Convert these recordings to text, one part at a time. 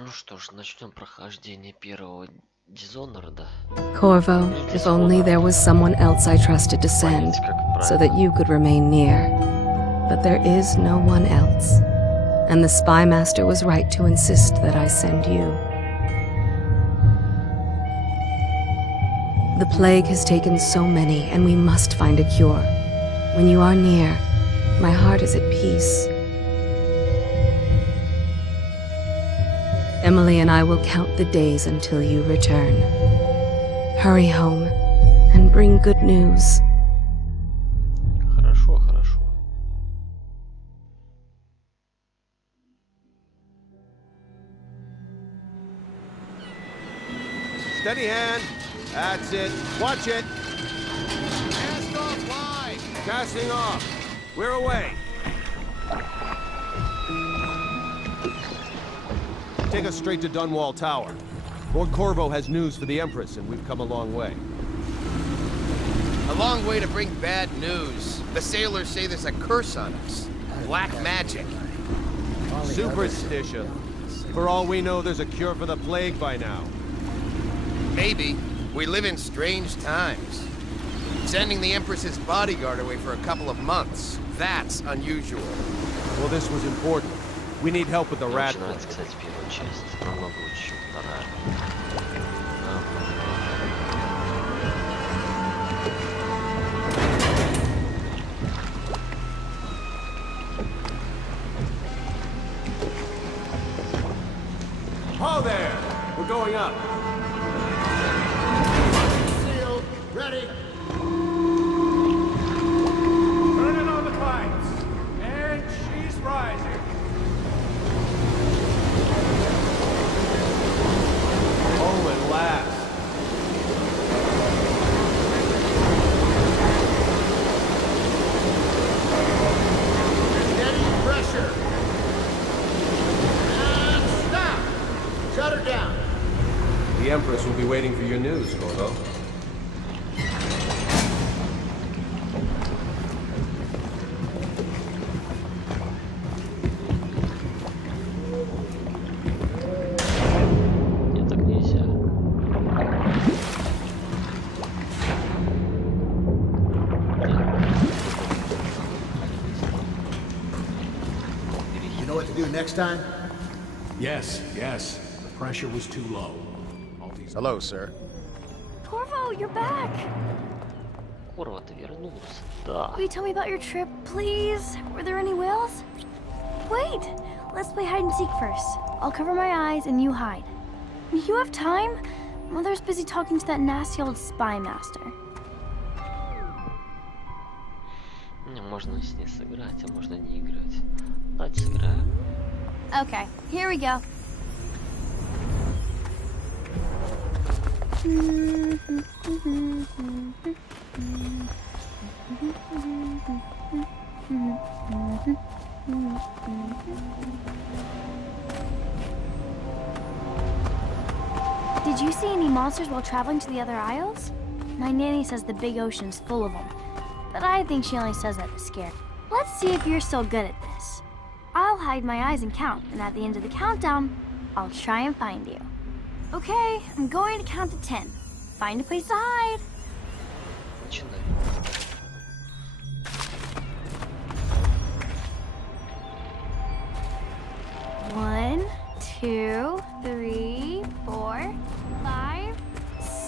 Ну что ж, начнем прохождение первого Dishonored. Corvo, if only there was someone else I trusted to send, so that you could remain near. But there is no one else, and the Spy Master was right to insist that I send you. The plague has taken so many, and we must find a cure. When you are near, my heart is at peace. Emily and I will count the days until you return. Hurry home and bring good news. Хорошо, хорошо. Steady hand. That's it. Watch it. Cast off line. Casting off. We're away. Take us straight to Dunwall Tower. Lord Corvo has news for the Empress, and we've come a long way. A long way to bring bad news. The sailors say there's a curse on us. Black magic. Superstition. For all we know, there's a cure for the plague by now. Maybe. We live in strange times. Sending the Empress's bodyguard away for a couple of months. That's unusual. Well, this was important. We need help with the Мне rat очень нравится, plague. кстати, первая часть. Намного лучше, чем вторая. Ho there! We're going up. Sealed. Ready. Turning on the pipes. And she's rising. Oh, at last. Steady pressure. And stop. Shut her down. The Empress will be waiting for your news, Corvo. Мне так нельзя. You know what to do next time? Yes, yes. The pressure was too low. All these Hello, sir. Corvo, you're back! Корва, ты вернулся. Да. Will you tell me about your trip, please? Were there any whales? Wait! Let's play hide and seek first. I'll cover my eyes and you hide. You have time? Mother's busy talking to that nasty old spy master. Можно с ней сыграть, а можно не играть. Давайте сыграем. Okay, here we go. Did you see any monsters while traveling to the other isles? My nanny says the big ocean's full of them, but I think she only says that to scare. Let's see if you're still good at this. I'll hide my eyes and count, and at the end of the countdown, I'll try and find you. Okay, I'm going to count to 10. Find a place to hide. Начинай. 1, 2, 3, 4, 5,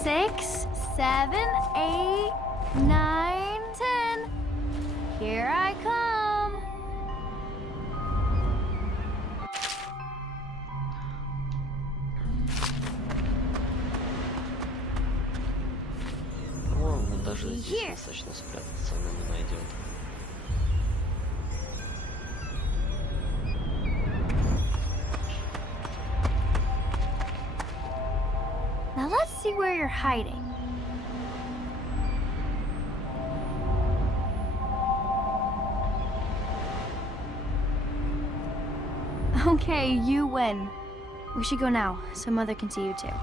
6, 7, 8, 9, 10. Here I come. По-моему, даже здесь достаточно спрятаться, она не найдет. Now let's see where you're hiding. Okay, you win. We should go now, so Mother can see you too.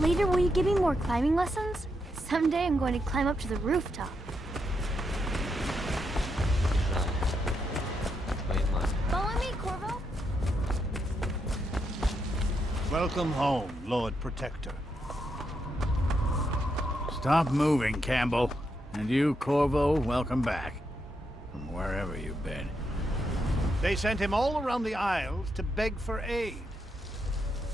Later, will you give me more climbing lessons? Someday I'm going to climb up to the rooftop. Follow me, Corvo. Welcome home, Lord Protector. Stop moving, Campbell. And you, Corvo, welcome back. From wherever you've been. They sent him all around the Isles to beg for aid.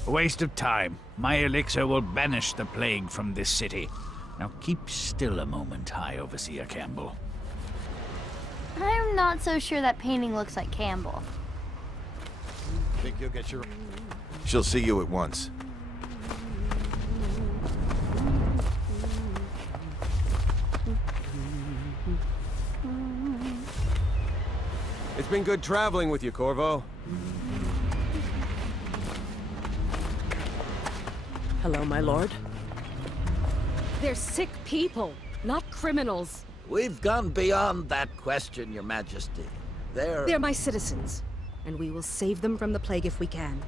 A waste of time. My elixir will banish the plague from this city. Now keep still a moment, High Overseer Campbell. I'm not so sure that painting looks like Campbell. Think you'll get your... She'll see you at once. It's been good traveling with you, Corvo. Hello, my lord. They're sick people, not criminals. We've gone beyond that question, Your Majesty. They're my citizens, and we will save them from the plague if we can.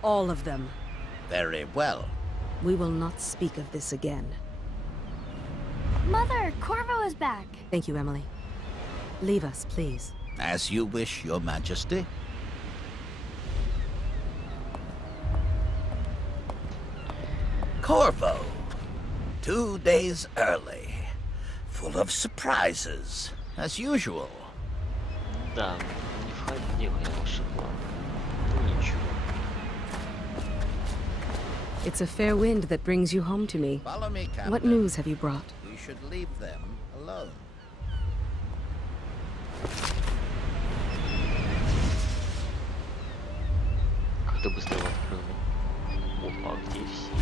All of them. Very well. We will not speak of this again. Mother, Corvo is back. Thank you, Emily. Leave us, please. As you wish, Your Majesty. Corvo. 2 days early. Full of surprises, as usual. Да, не входила я ошибла. Ну ничего. It's a fair wind that brings you home to me. Follow me, Captain. What news have you brought? We should leave them alone. Как ты быстро его открыл? Опа, где все?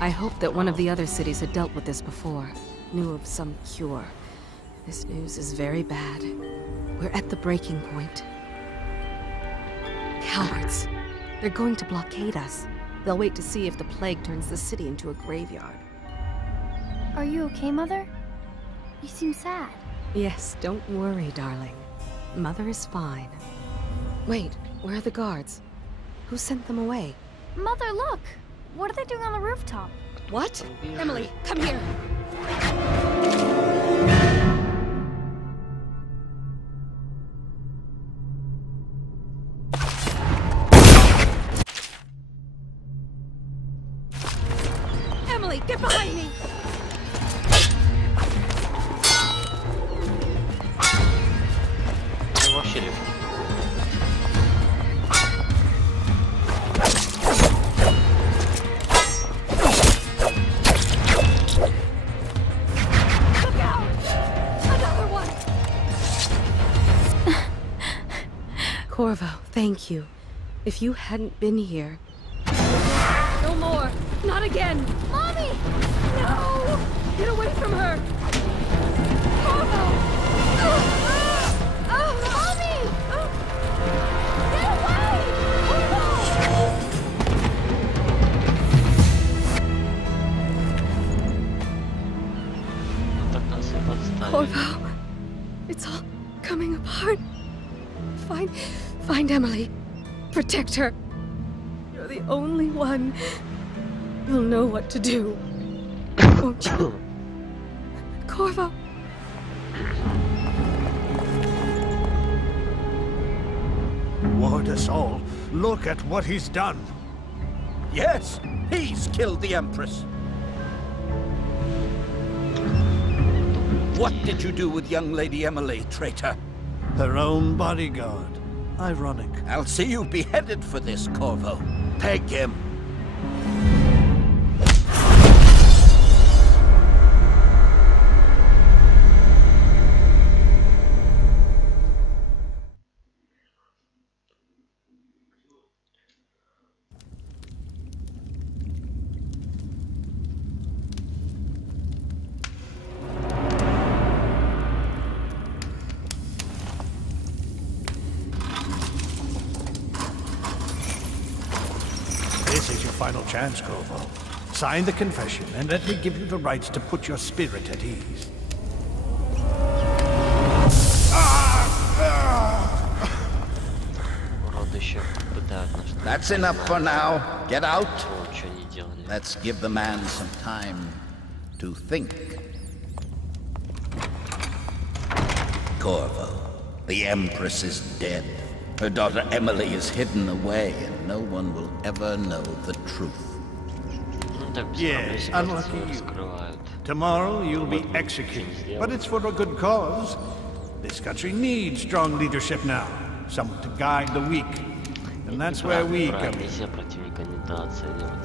I hoped that one of the other cities had dealt with this before, knew of some cure. This news is very bad. We're at the breaking point. Cowards! They're going to blockade us. They'll wait to see if the plague turns the city into a graveyard. Are you okay, Mother? You seem sad. Yes, don't worry, darling. Mother is fine. Wait, where are the guards? Who sent them away? Mother, look! What are they doing on the rooftop? What? Emily, come here! Emily, get behind me! Ну, вообще легко. Corvo, thank you. If you hadn't been here... No more! Not again! Mommy! No! Get away from her! Corvo! Mommy! Get away! Так нас и подставили. Corvo, it's all coming apart. Find Emily. Protect her. You're the only one. You'll know what to do. Won't you? Corvo. Ward us all. Look at what he's done. Yes, he's killed the Empress. What did you do with young Lady Emily, traitor? Her own bodyguard. Ironic. I'll see you beheaded for this, Corvo. Peg him. This is your final chance, Corvo. Sign the confession, and let me give you the rights to put your spirit at ease. That's enough for now. Get out. Чего не делали. Let's give the man some time to think. Corvo, the Empress is dead. Her daughter Emily is hidden away, and no one will ever know the truth. Yes, unlucky you. Tomorrow you'll be executed, but it's for a good cause. This country needs strong leadership now, someone to guide the weak. And that's where we come in.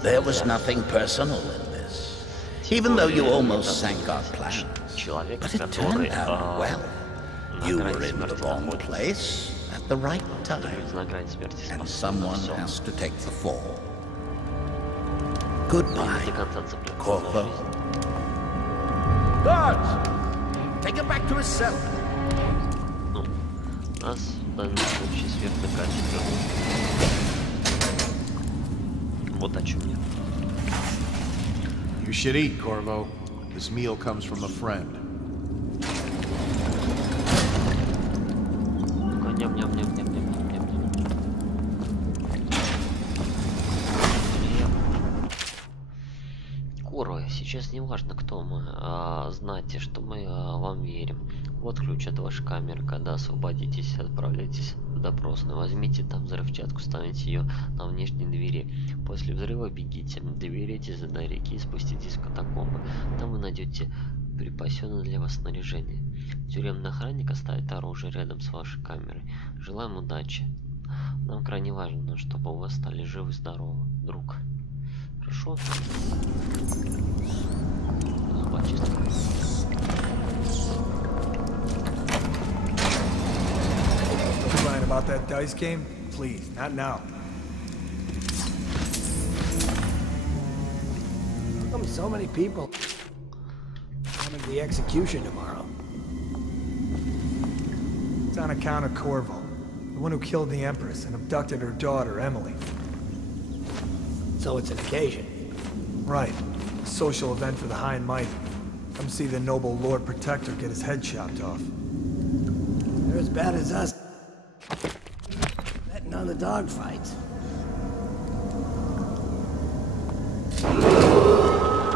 There was nothing personal in this, even though you almost sank our plans. But it turned out well. You were in the wrong place at the right time, and someone has to take the fall. Goodbye, Corvo. Guards! Take him back to his cell. Нас в данном случае сверху качество. Вот о чем я. You should eat, Corvo. This meal comes from a friend. Сейчас не важно, кто мы, знайте, что мы вам верим. Вот ключ от вашей камеры. Когда освободитесь, отправляйтесь в допросную. Возьмите там взрывчатку, ставите ее на внешней двери. После взрыва бегите, доверитесь до реки и спуститесь в катакомбы. Там вы найдете припасенное для вас снаряжение. Тюремный охранник оставит оружие рядом с вашей камерой. Желаем удачи. Нам крайне важно, чтобы вы стали живы и здоровы, друг. Хорошо. Зубочистка. Lying about that dice game? Please, not now. How come so many people coming to the execution tomorrow? It's on account of Corvo, the one who killed the Empress and abducted her daughter, Emily. So it's an occasion. Right. A social event for the high and mighty. Come see the noble Lord Protector get his head chopped off. They're as bad as us. Betting on the dogfights.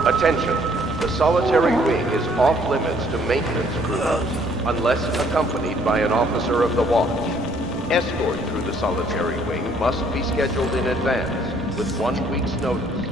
Attention. The solitary wing is off limits to maintenance crews, unless accompanied by an officer of the watch. Escort through the solitary wing must be scheduled in advance, with 1 week's notice.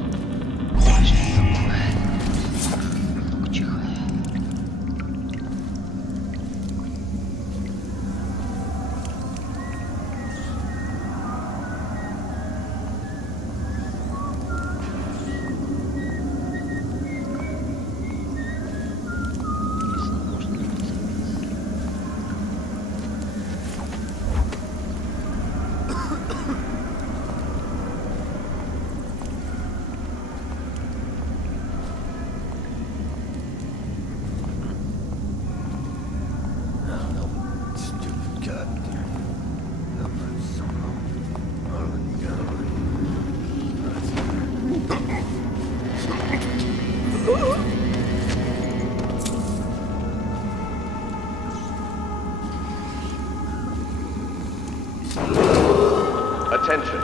Attention.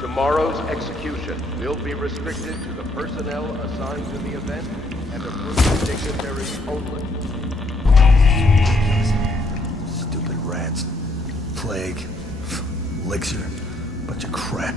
Tomorrow's execution will be restricted to the personnel assigned to the event and approved dignitaries only. Stupid rats. Plague. Elixir. Bunch of crap.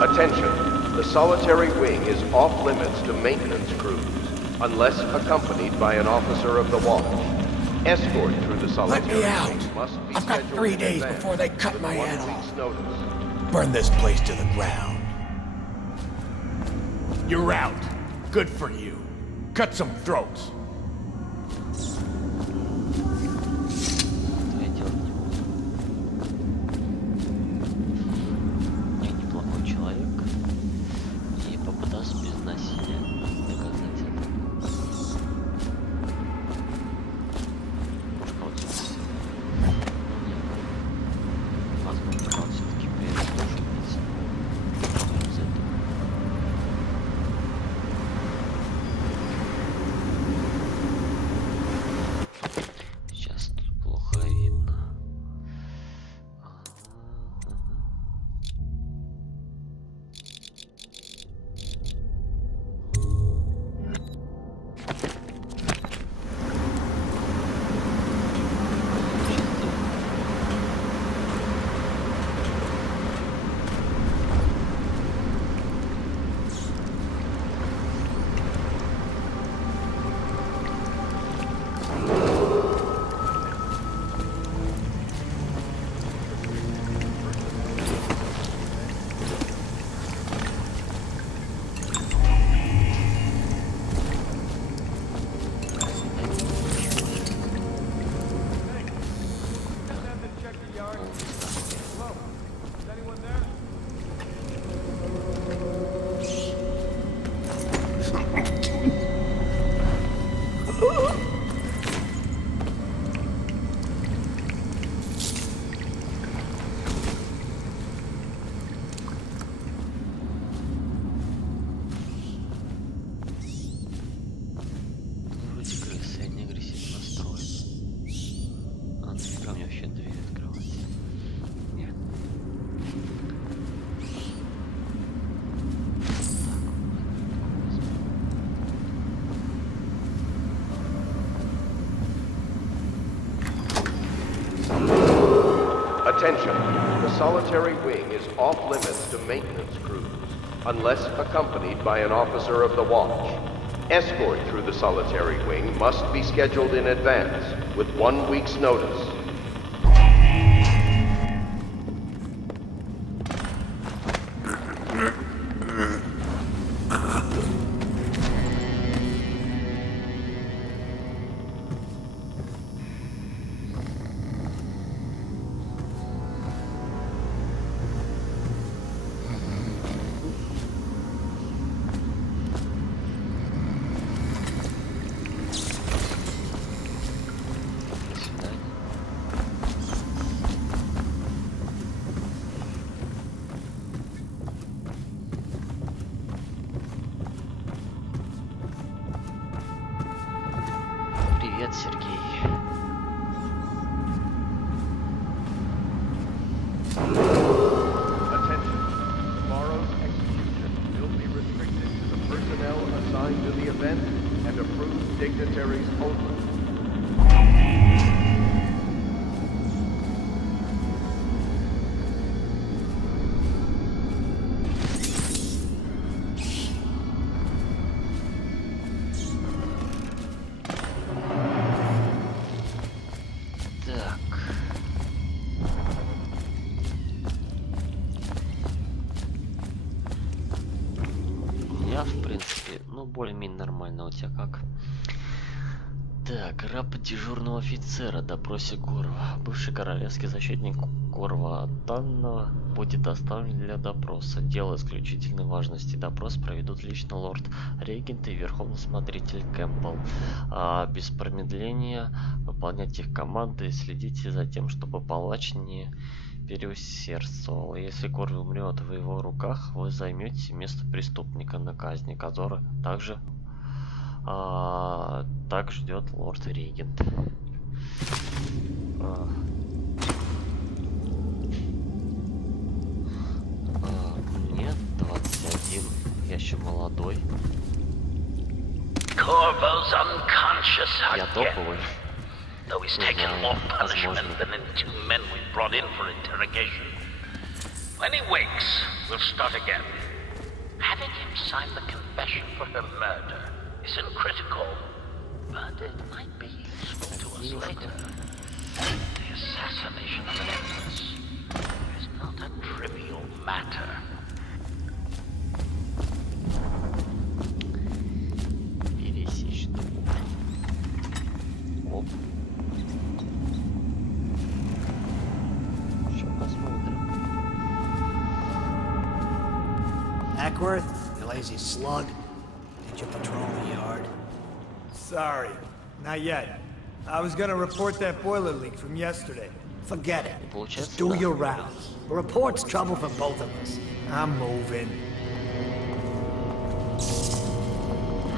Attention. The solitary wing is off limits to maintenance crews, unless accompanied by an officer of the watch. Escort through the solitary wing must be I've got 3 days before they cut my head off. Burn this place to the ground. You're out. Good for you. Cut some throats. Attention, the solitary wing is off limits to maintenance crews, unless accompanied by an officer of the watch. Escort through the solitary wing must be scheduled in advance, with 1 week's notice. Привет, Сергей. Attention. Tomorrow's execution will be restricted to the personnel assigned to the event and approved dignitaries only. В принципе, ну более-менее нормально. У тебя как? Так, раб дежурного офицера, допросе Горва. Бывший королевский защитник Горва данного будет доставлен для допроса. Дело исключительной важности. Допрос проведут лично лорд-регент и верховный смотритель Кэмпбелл. Без промедления выполнять их команды и следите за тем, чтобы палач не переусердствовал. Если Горви умрет в его руках, вы займете место преступника на казни, который также так ждет лорд-регент. Мне 21, я еще молодой. Я топовый. Though he's taken more punishment than the 2 men we brought in for interrogation. When he wakes, we'll start again. Having him sign the confession for her murder isn't critical, but it might be useful to us later. The assassination of an empress is not a trivial matter. Пересечь двор. Оп. Ackworth, you lazy slug. Did you patrol the yard? Sorry, not yet. I was gonna report that boiler leak from yesterday. Forget it. Just do your rounds. The report's trouble for both of us. I'm moving.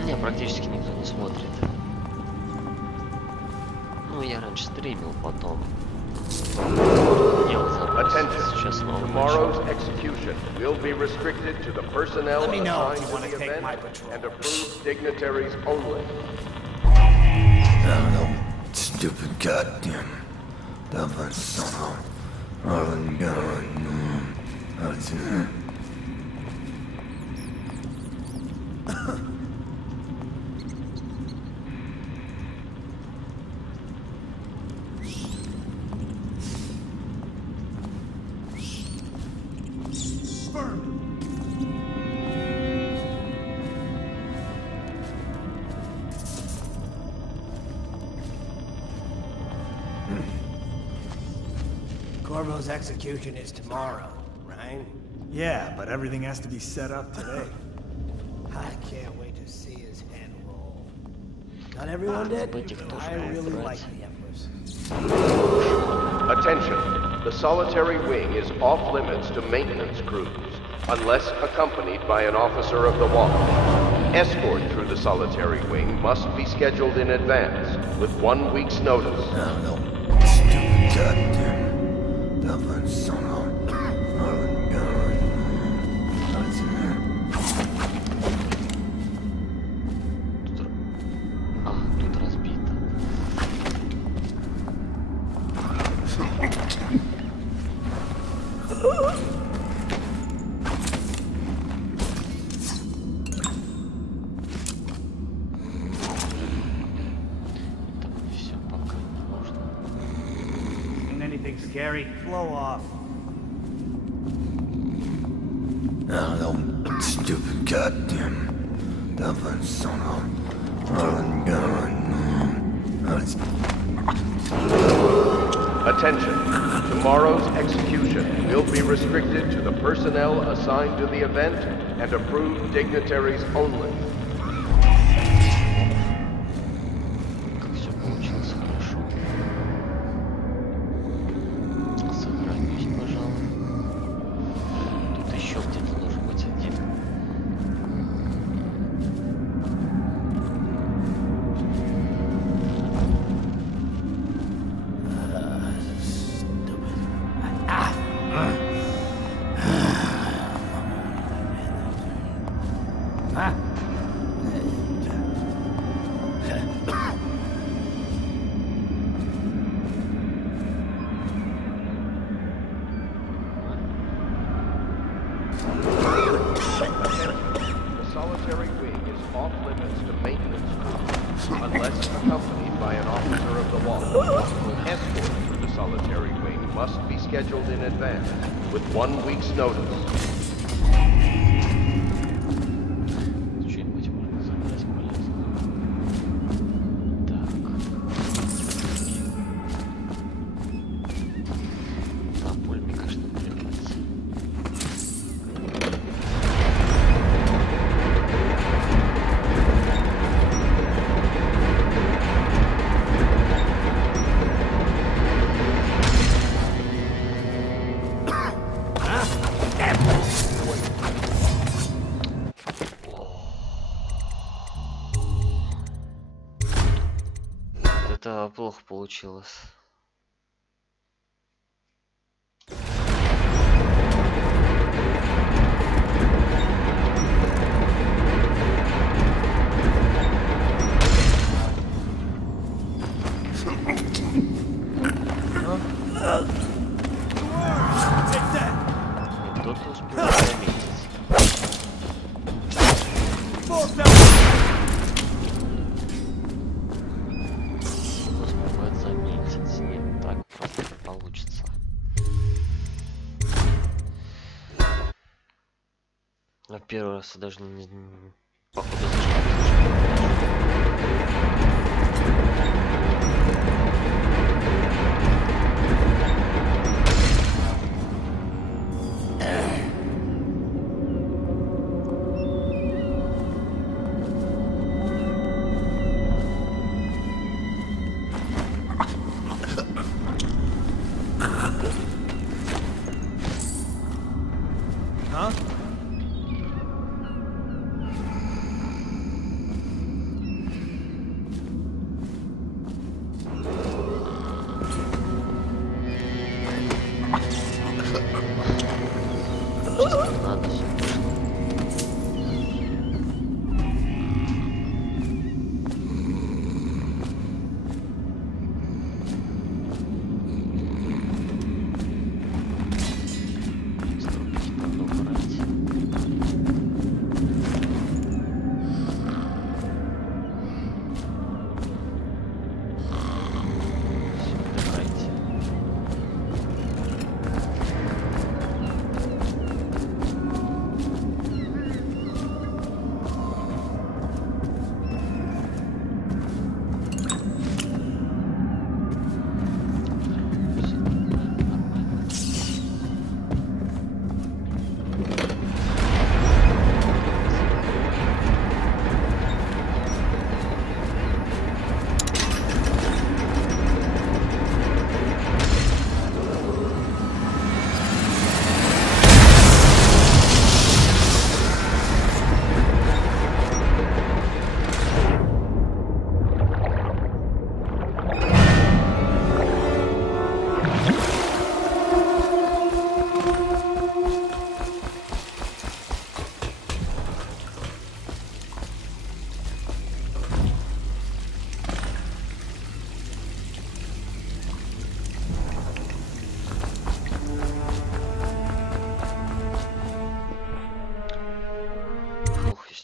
Меня практически никто не смотрит. Ну, я раньше стримил, потом. Attention. Tomorrow's execution will be restricted to the personnel assigned to the event and approved dignitaries only. No, stupid goddamn dumb son of Corvo's execution is tomorrow, right? Yeah, but everything has to be set up today. I can't wait to see his head roll. Not everyone did, but I really like the Empress. Attention. The solitary wing is off limits to maintenance crews, unless accompanied by an officer of the watch. Escort through the solitary wing must be scheduled in advance, with 1 week's notice. No, stupid goddamn dumb son of тут разбито. blow off. Oh, stupid goddamn. Dublin son of. Attention. Tomorrow's execution will be restricted to the personnel assigned to the event and approved dignitaries only. Как все получилось хорошо. Сохранюсь, пожалуй. Тут еще где-то должен быть один. Scheduled in advance with 1 week's notice. Это плохо получилось. Кто-то успел заметить. Нет, так просто не получится. На первый раз я даже не... Походу,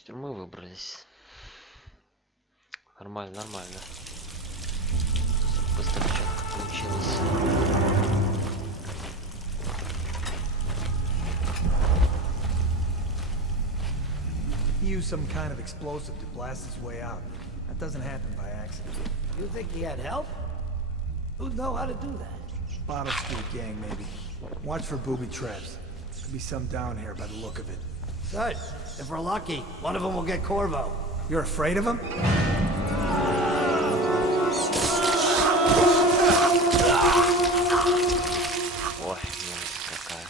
мы выбрались. Нормально, нормально. Быстро четко получилось. he used some kind of explosive to blast his way out. That doesn't happen by accident. You think he had help? Who'd know how to do that? Bottle Street gang, maybe. Watch for booby traps. Could be some down here by the look of it. Good. If we're lucky, one of them will get Corvo. You're afraid of him? Ой, мерзость какая.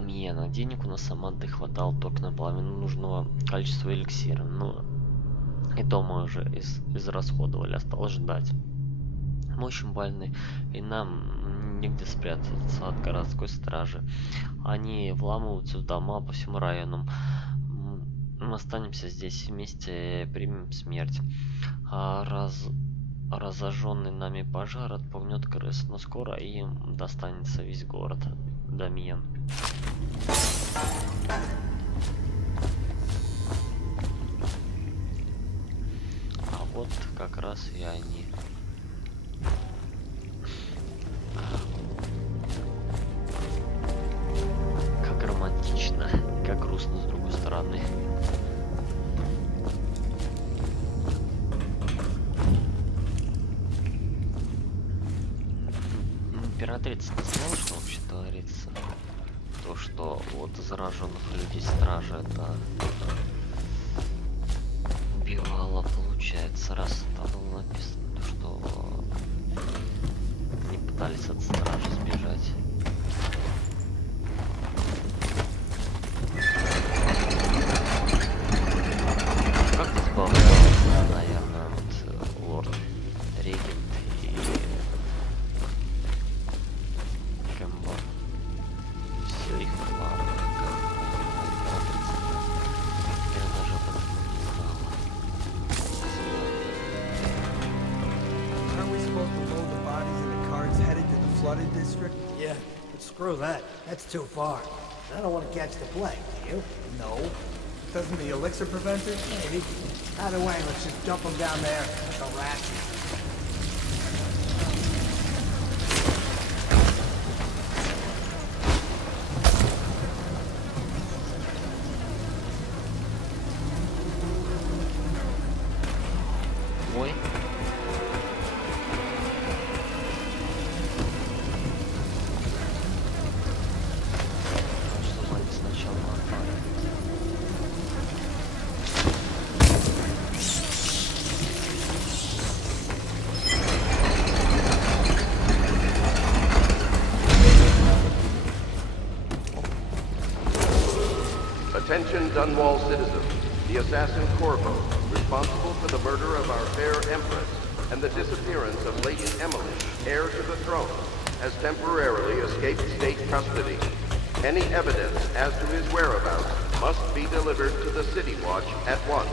Меня. Денег у нас саманты хватало только на половину нужного количества эликсира, но и то мы уже израсходовали, осталось ждать. Мы очень больны, и нам негде спрятаться от городской стражи. Они вламываются в дома по всему району. Мы останемся здесь вместе, примем смерть. Разожженный нами пожар отпугнет крыс, но скоро им достанется весь город. Дамьен. А вот как раз и они. Как романтично, как грустно с другой стороны. Императрица не знала, что вообще творится? То, что вот зараженных людей стража это убивало, получается, раз там было написано, что не пытались от стражи сбежать. Как избавлялся, наверное, вот лорд Регент и Кэмбор. Все их планы, я даже об этом не знала. Aren't we supposed to load the bodies in the carts headed to the flooded district? Yeah, but screw that. That's too far. I don't want to catch the plague, do you? No. Doesn't the elixir prevent it? Maybe. Either way, let's just dump them down there like a ration. Attention Dunwall citizens. The assassin Corvo, responsible for the murder of our fair Empress and the disappearance of Lady Emily, heir to the throne, has temporarily escaped state custody. Any evidence as to his whereabouts must be delivered to the City Watch at once.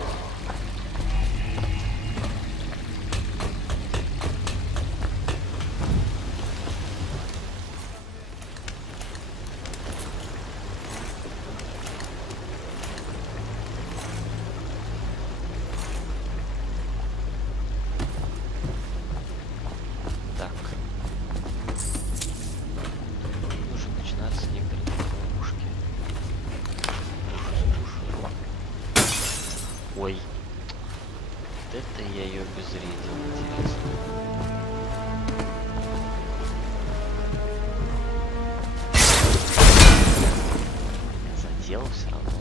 Ой, вот это я ее обезвредил, интересно. Задел все равно.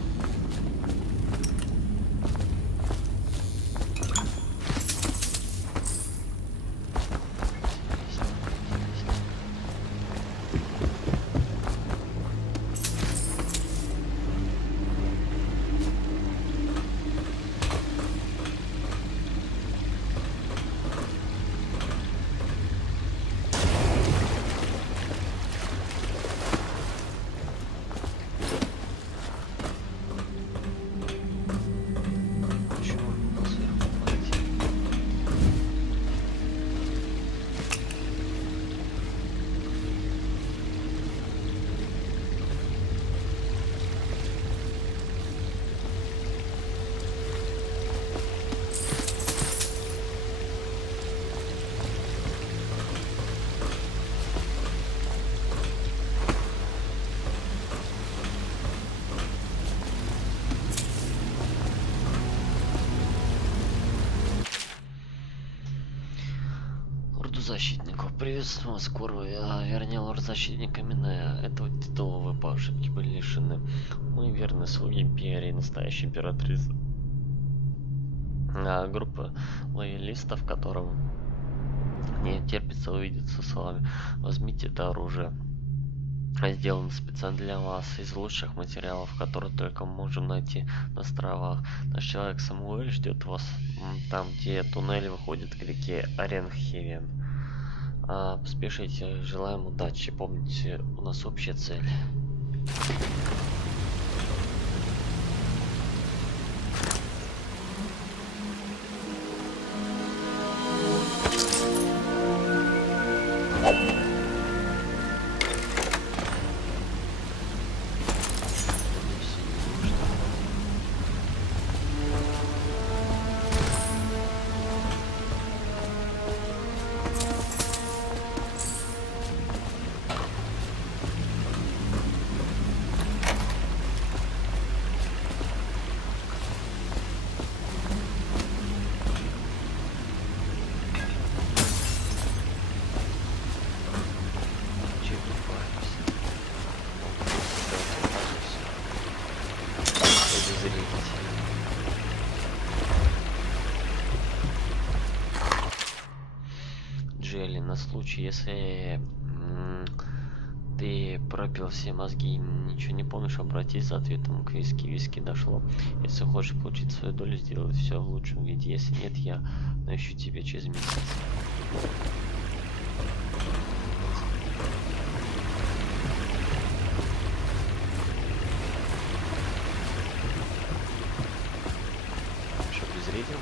защитников. Приветствую вас, Корвы. Вернее, лорд-защитник именно этого титула вы по ошибке были лишены. Мы верны слуги империи, настоящей императрицы. Группа лоялистов, которым не терпится увидеться с вами. Возьмите это оружие. Сделано специально для вас из лучших материалов, которые только можем найти на островах. Наш человек Самуэль ждет вас там, где туннель выходит к реке Оренхевен. Поспешите, желаем удачи. Помните, у нас общая цель. На случай, если ты пропил все мозги и ничего не помнишь, обратись за ответом к виски. Виски дошло. Если хочешь получить свою долю, сделай все в лучшем виде. Если нет, я навещу тебя через месяц. Что, безредил?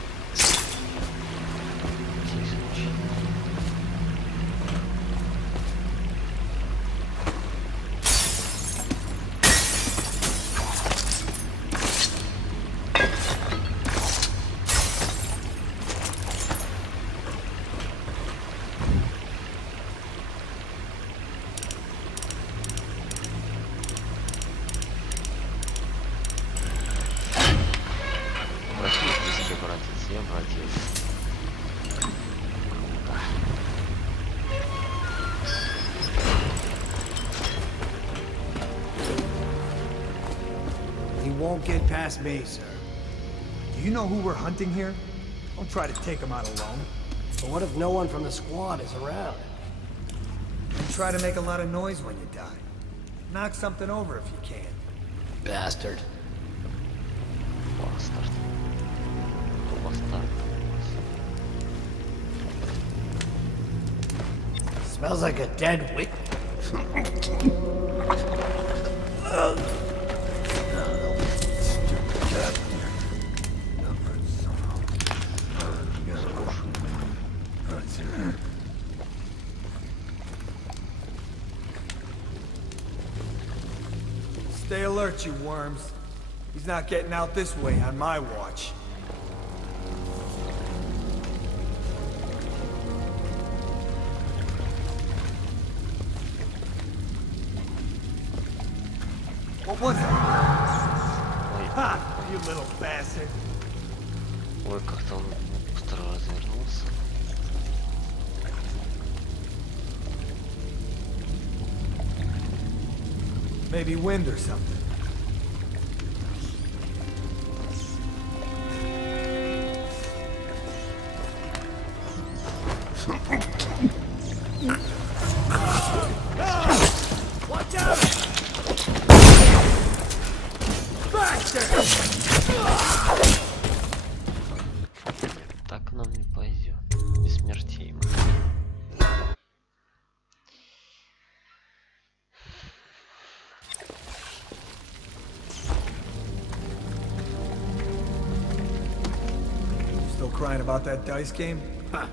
Won't get past me, sir. Do you know who we're hunting here? Don't try to take him out alone. But what if no one from the squad is around? And try to make a lot of noise when you die. Knock something over if you can. Bastard. Bastard. Bastard. Smells like a dead wick. Stay alert, you worms. He's not getting out this way on my watch. What was that? Ha! You little bastard. Ой, как-то он быстро развернулся. Maybe wind or something. Watch out! Так нам не пойдет. Без смертей мы. Still crying about that dice game? Huh.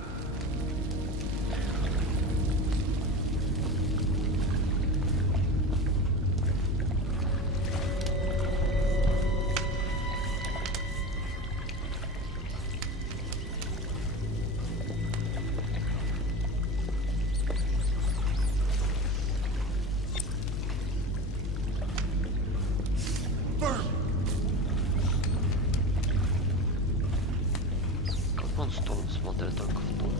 Он в сторону смотрит, только в ту.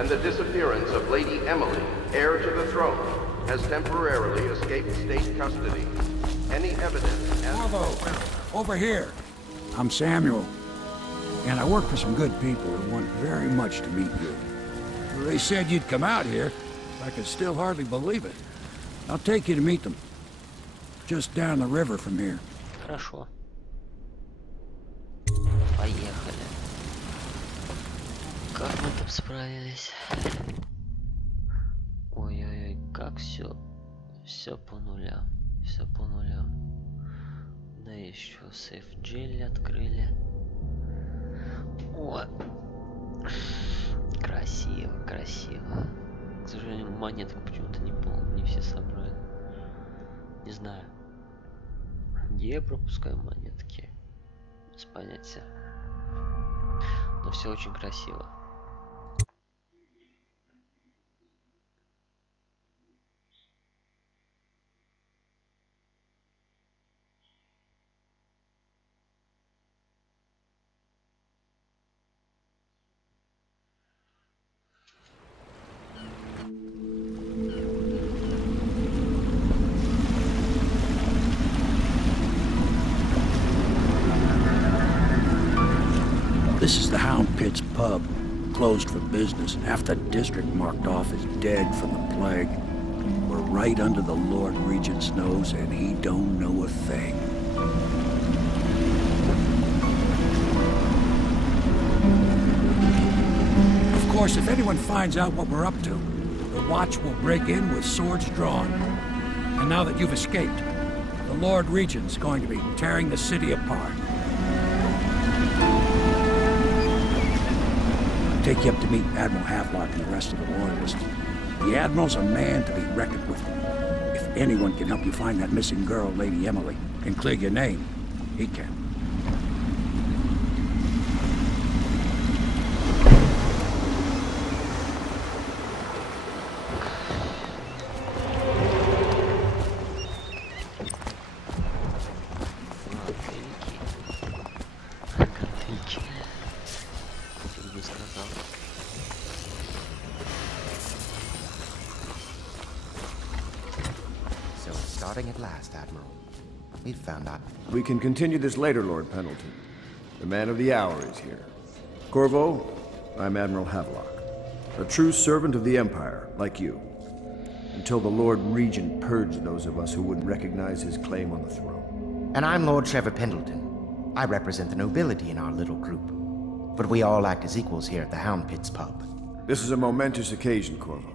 and the disappearance of Lady Emily, heir to the throne, has temporarily escaped state custody. Any evidence as... Bravo! Over here! I'm Samuel, and I work for some good people who want very much to meet you. They said you'd come out here. I can still hardly believe it. I'll take you to meet them. Just down the river from here. Хорошо. Поехали. Как мы там справились? Ой-ой-ой, как все по нулям. Все по нулям. Да еще сейф джелли открыли. О! Красиво, красиво. К сожалению, монеток почему-то не все собрали. Не знаю. Где я пропускаю монетки? Без понятия. Но все очень красиво. This is the Hound Pit's pub, closed for business. Half the district marked off as dead from the plague. We're right under the Lord Regent's nose, and he don't know a thing. Of course, if anyone finds out what we're up to, the Watch will break in with swords drawn. And now that you've escaped, the Lord Regent's going to be tearing the city apart. Take you up to meet Admiral Havelock and the rest of the Loyalists. The Admiral's a man to be reckoned with. If anyone can help you find that missing girl, Lady Emily, and clear your name, he can. At last, Admiral. We've found out. We can continue this later, Lord Pendleton. The man of the hour is here. Corvo, I'm Admiral Havelock. A true servant of the Empire, like you. Until the Lord Regent purged those of us who wouldn't recognize his claim on the throne. And I'm Lord Trevor Pendleton. I represent the nobility in our little group. But we all act as equals here at the Hound Pit's pub. This is a momentous occasion, Corvo.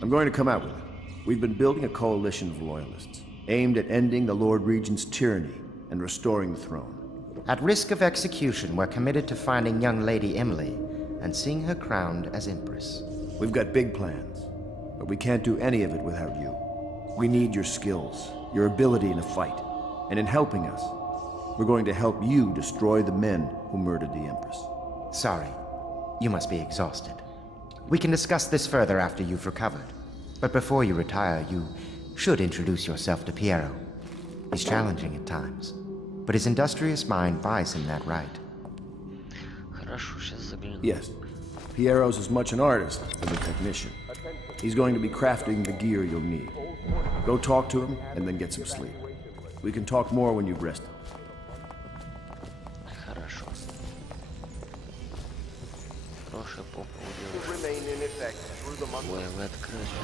I'm going to come out with it. We've been building a coalition of loyalists, aimed at ending the Lord Regent's tyranny and restoring the throne. At risk of execution, we're committed to finding young Lady Emily and seeing her crowned as Empress. We've got big plans, but we can't do any of it without you. We need your skills, your ability in a fight, and in helping us, we're going to help you destroy the men who murdered the Empress. Sorry, you must be exhausted. We can discuss this further after you've recovered. But before you retire, you should introduce yourself to Piero. He's challenging at times, but his industrious mind buys him that right. Yes. Piero's as much an artist as a technician. He's going to be crafting the gear you'll need. Go talk to him, and then get some sleep. We can talk more when you've rested.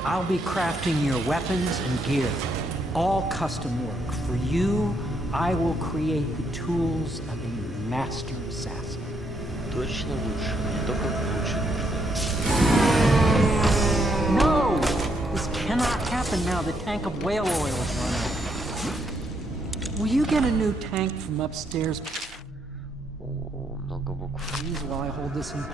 I'll be crafting your weapons and gear. All custom work. For you, I will create the tools of a master assassin. Точно лучше. Только лучше нужно. No! This cannot happen now. The tank of whale oil is run out. Will you get a new tank from upstairs? О, много букв. Please, while I hold this in...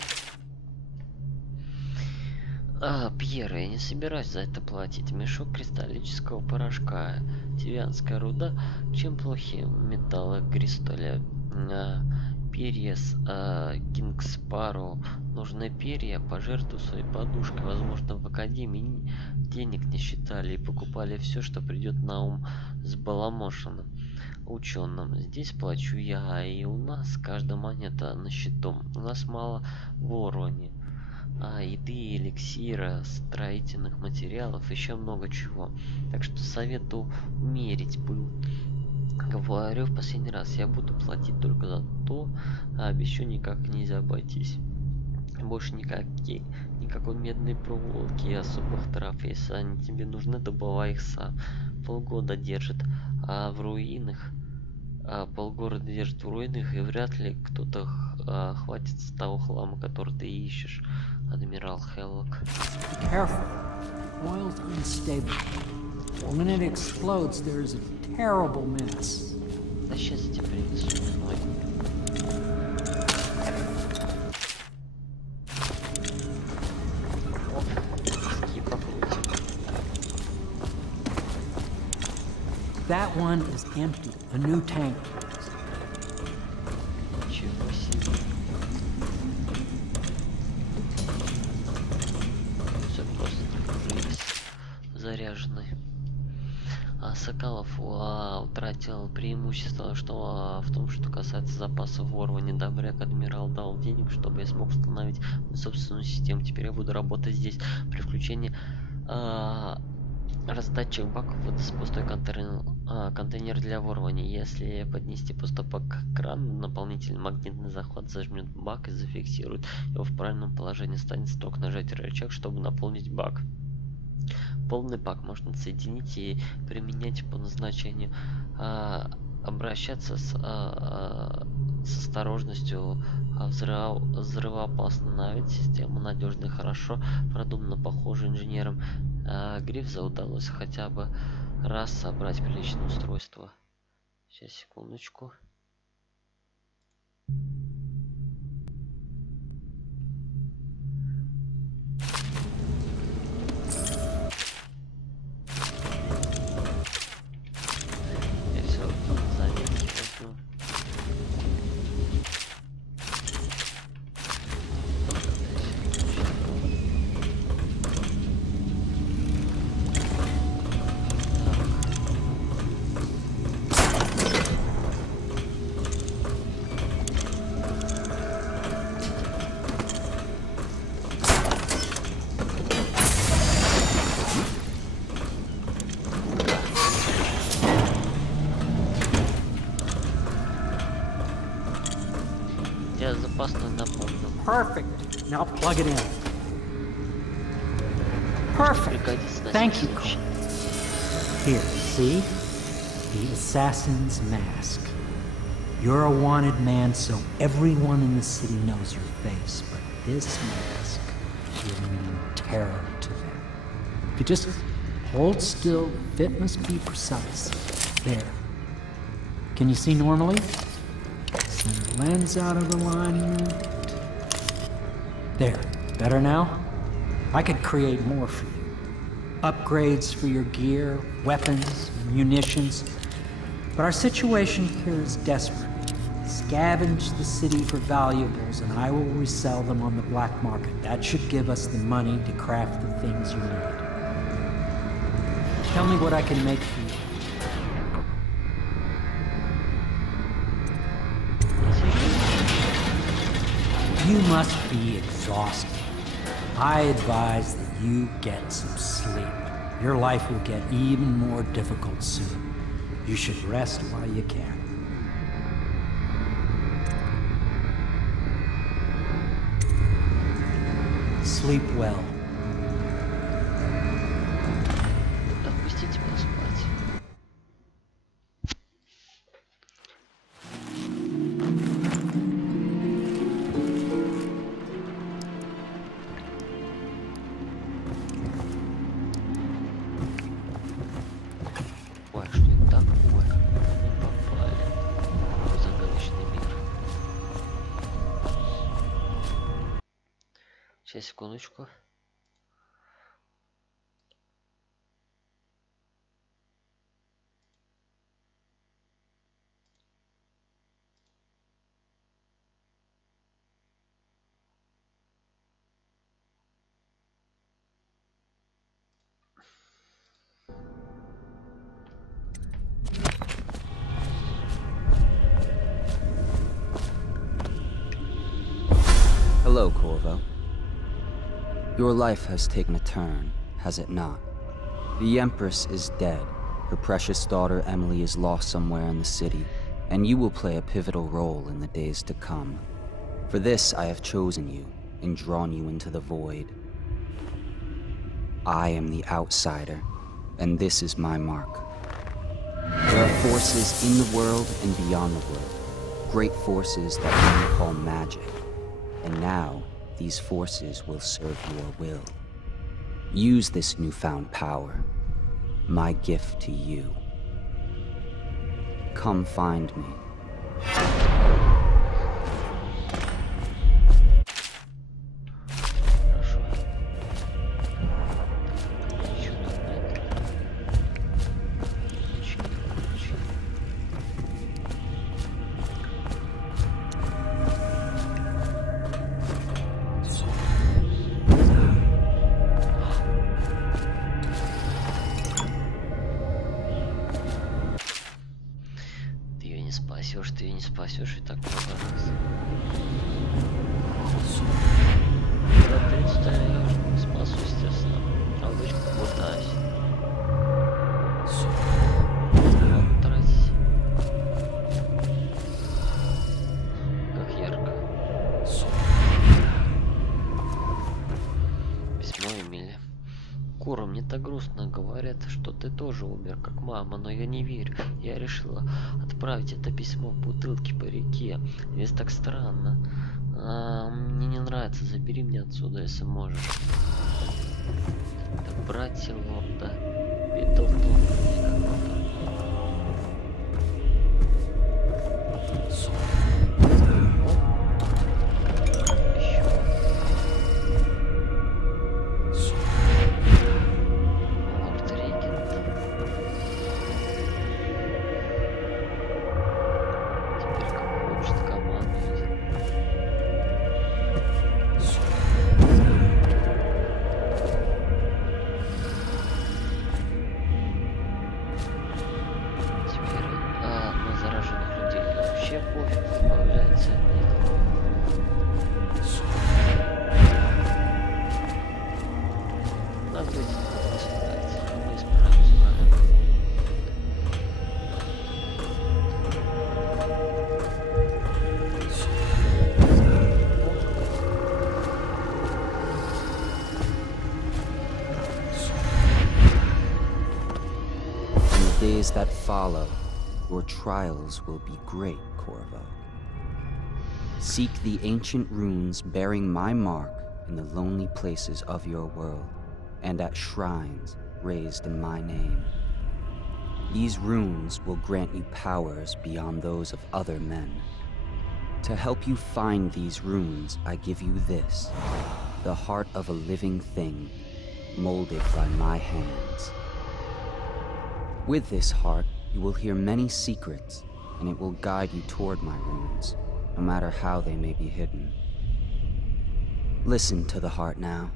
Пьер, я не собираюсь за это платить. Мешок кристаллического порошка, тивианская руда, чем плохи металлы кристалля, перья с Кингспару, нужны перья, пожертвуй своей подушкой. Возможно, в академии денег не считали и покупали все, что придет на ум с баламошенным ученым. Здесь плачу я, и у нас каждая монета на счету. У нас мало ворони. еды, эликсира, строительных материалов, еще много чего. Так что советую умерить был. Говорю в последний раз, я буду платить только за то, а без чего никак нельзя обойтись. Больше никакой медной проволоки и особых трав. Если они тебе нужны, добывай их сам. Полгода держит, а в руинах, полгорода держит в руинах, и вряд ли кто-то хватится того хлама, который ты ищешь. Адмирал Хеллок. Careful. Oil's unstable. When it explodes, there's a terrible mess. Да сейчас я тебе принесу мной. That one is empty. A new tank. Ничего себе. Все просто заряженный. Соколов утратил преимущество, что в том, что касается запасов ворвания. Добряк адмирал дал денег, чтобы я смог установить собственную систему. Теперь я буду работать здесь. При включении раздатчик баков выдаст пустой контейнер для ворвания. Если поднести пустой бак к крану, наполнительный магнитный захват зажмет бак и зафиксирует его в правильном положении. Останется только нажать рычаг, чтобы наполнить бак. Полный бак можно соединить и применять по назначению. Обращаться с осторожностью, взрывоопасно. На ведь система надежная, хорошо продумана, похоже инженерам Грифза удалось хотя бы раз собрать приличное устройство. Сейчас, секундочку. Я все заметки возьму. Perfect. Now plug it in. Perfect. Thank you, Cole. Here, see? The assassin's mask. You're a wanted man, so everyone in the city knows your face, but this mask will mean terror to them. If you just hold still, the fit must be precise. There. Can you see normally? Center lens out of alignment. There. Better now? I could create more for you. Upgrades for your gear, weapons, munitions. But our situation here is desperate. Scavenge the city for valuables and I will resell them on the black market. That should give us the money to craft the things you need. Tell me what I can make for you. You must be exhausted. I advise that you get some sleep. Your life will get even more difficult soon. You should rest while you can. Sleep well. Сейчас, секундочку. Hello, Corvo. Your life has taken a turn, has it not? The Empress is dead. Her precious daughter Emily is lost somewhere in the city, and you will play a pivotal role in the days to come. For this I have chosen you and drawn you into the void. I am the outsider, and this is my mark. There are forces in the world and beyond the world, great forces that we call magic. And now, these forces will serve your will. Use this newfound power, my gift to you. Come find me. Ты ее не спасешь и так много раз. За 30 я уже не спасу, естественно. Обычно пытаюсь. Вот тратить. Как ярко. Письмо Эмили. Кура, мне так грустно, говорят, что ты тоже умер, как мама, но я не верю. Я решила отправить это письмо в бутылке по реке. Здесь так странно. Мне не нравится, забери меня отсюда, если можешь. Это братья Лорда. Days that follow, your trials will be great, Corvo. Seek the ancient runes bearing my mark in the lonely places of your world, and at shrines raised in my name. These runes will grant you powers beyond those of other men. To help you find these runes, I give you this, the heart of a living thing, molded by my hands. With this heart, you will hear many secrets, and it will guide you toward my runes, no matter how they may be hidden. Listen to the heart now,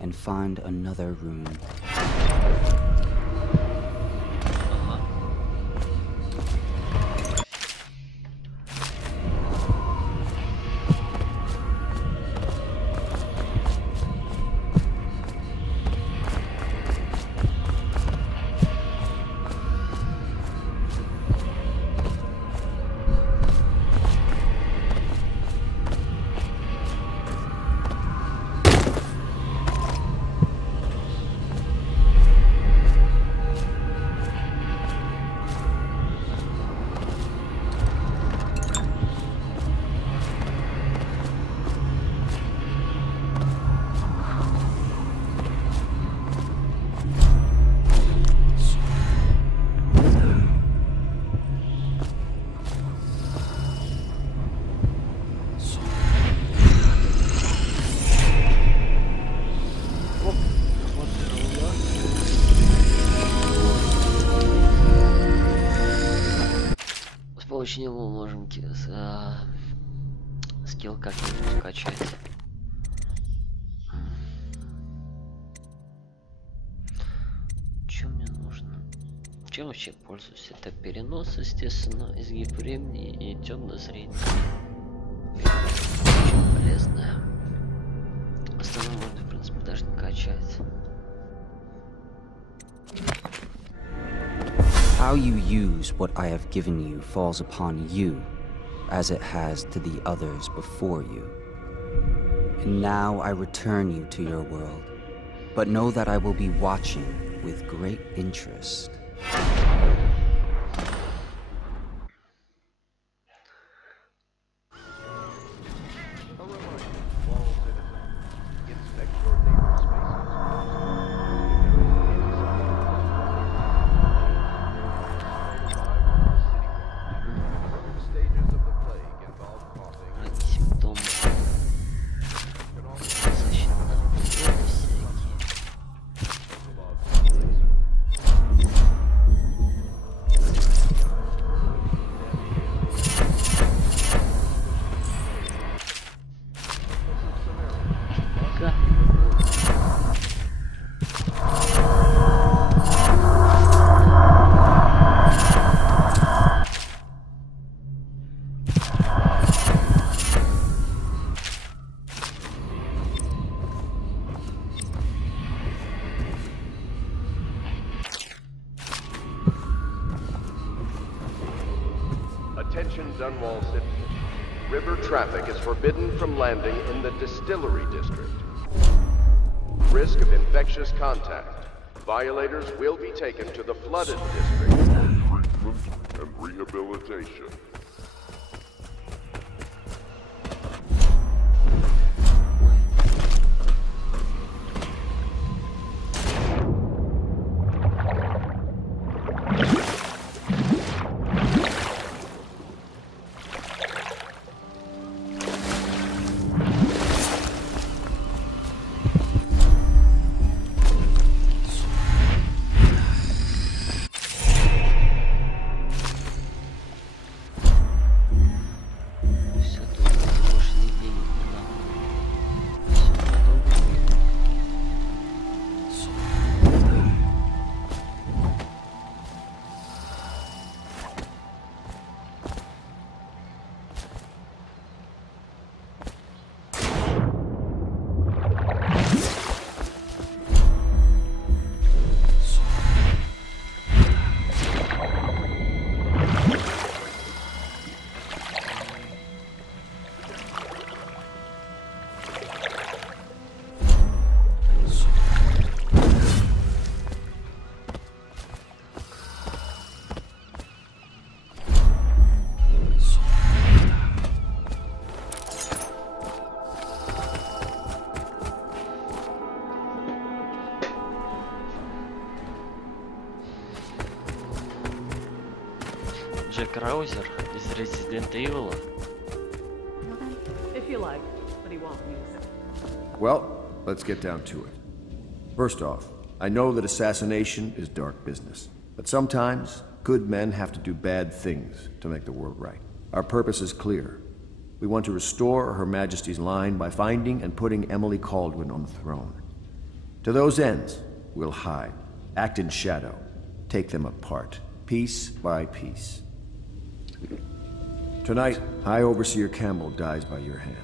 and find another rune. С него можем скилл как-нибудь качать. Что мне нужно? Чем вообще пользуюсь? Это перенос, естественно, изгиб времени и темное зрение. Очень полезное. Остальное можно, в принципе, даже не качается. How you use what I have given you falls upon you, as it has to the others before you. And now I return you to your world, but know that I will be watching with great interest. Attention Dunwall City. River traffic is forbidden from landing in the Distillery District. Risk of infectious contact. Violators will be taken to the Flooded District. Treatment and rehabilitation. Джек Раузер из Resident Evil. If you like, but he won't use it. Well, let's get down to it. First off, I know that assassination is dark business, but sometimes good men have to do bad things to make the world right. Our purpose is clear. We want to restore Her Majesty's line by finding and putting Emily Kaldwin on the throne. To those ends, we'll hide, act in shadow, take them apart, piece by piece. Tonight, High Overseer Campbell dies by your hand.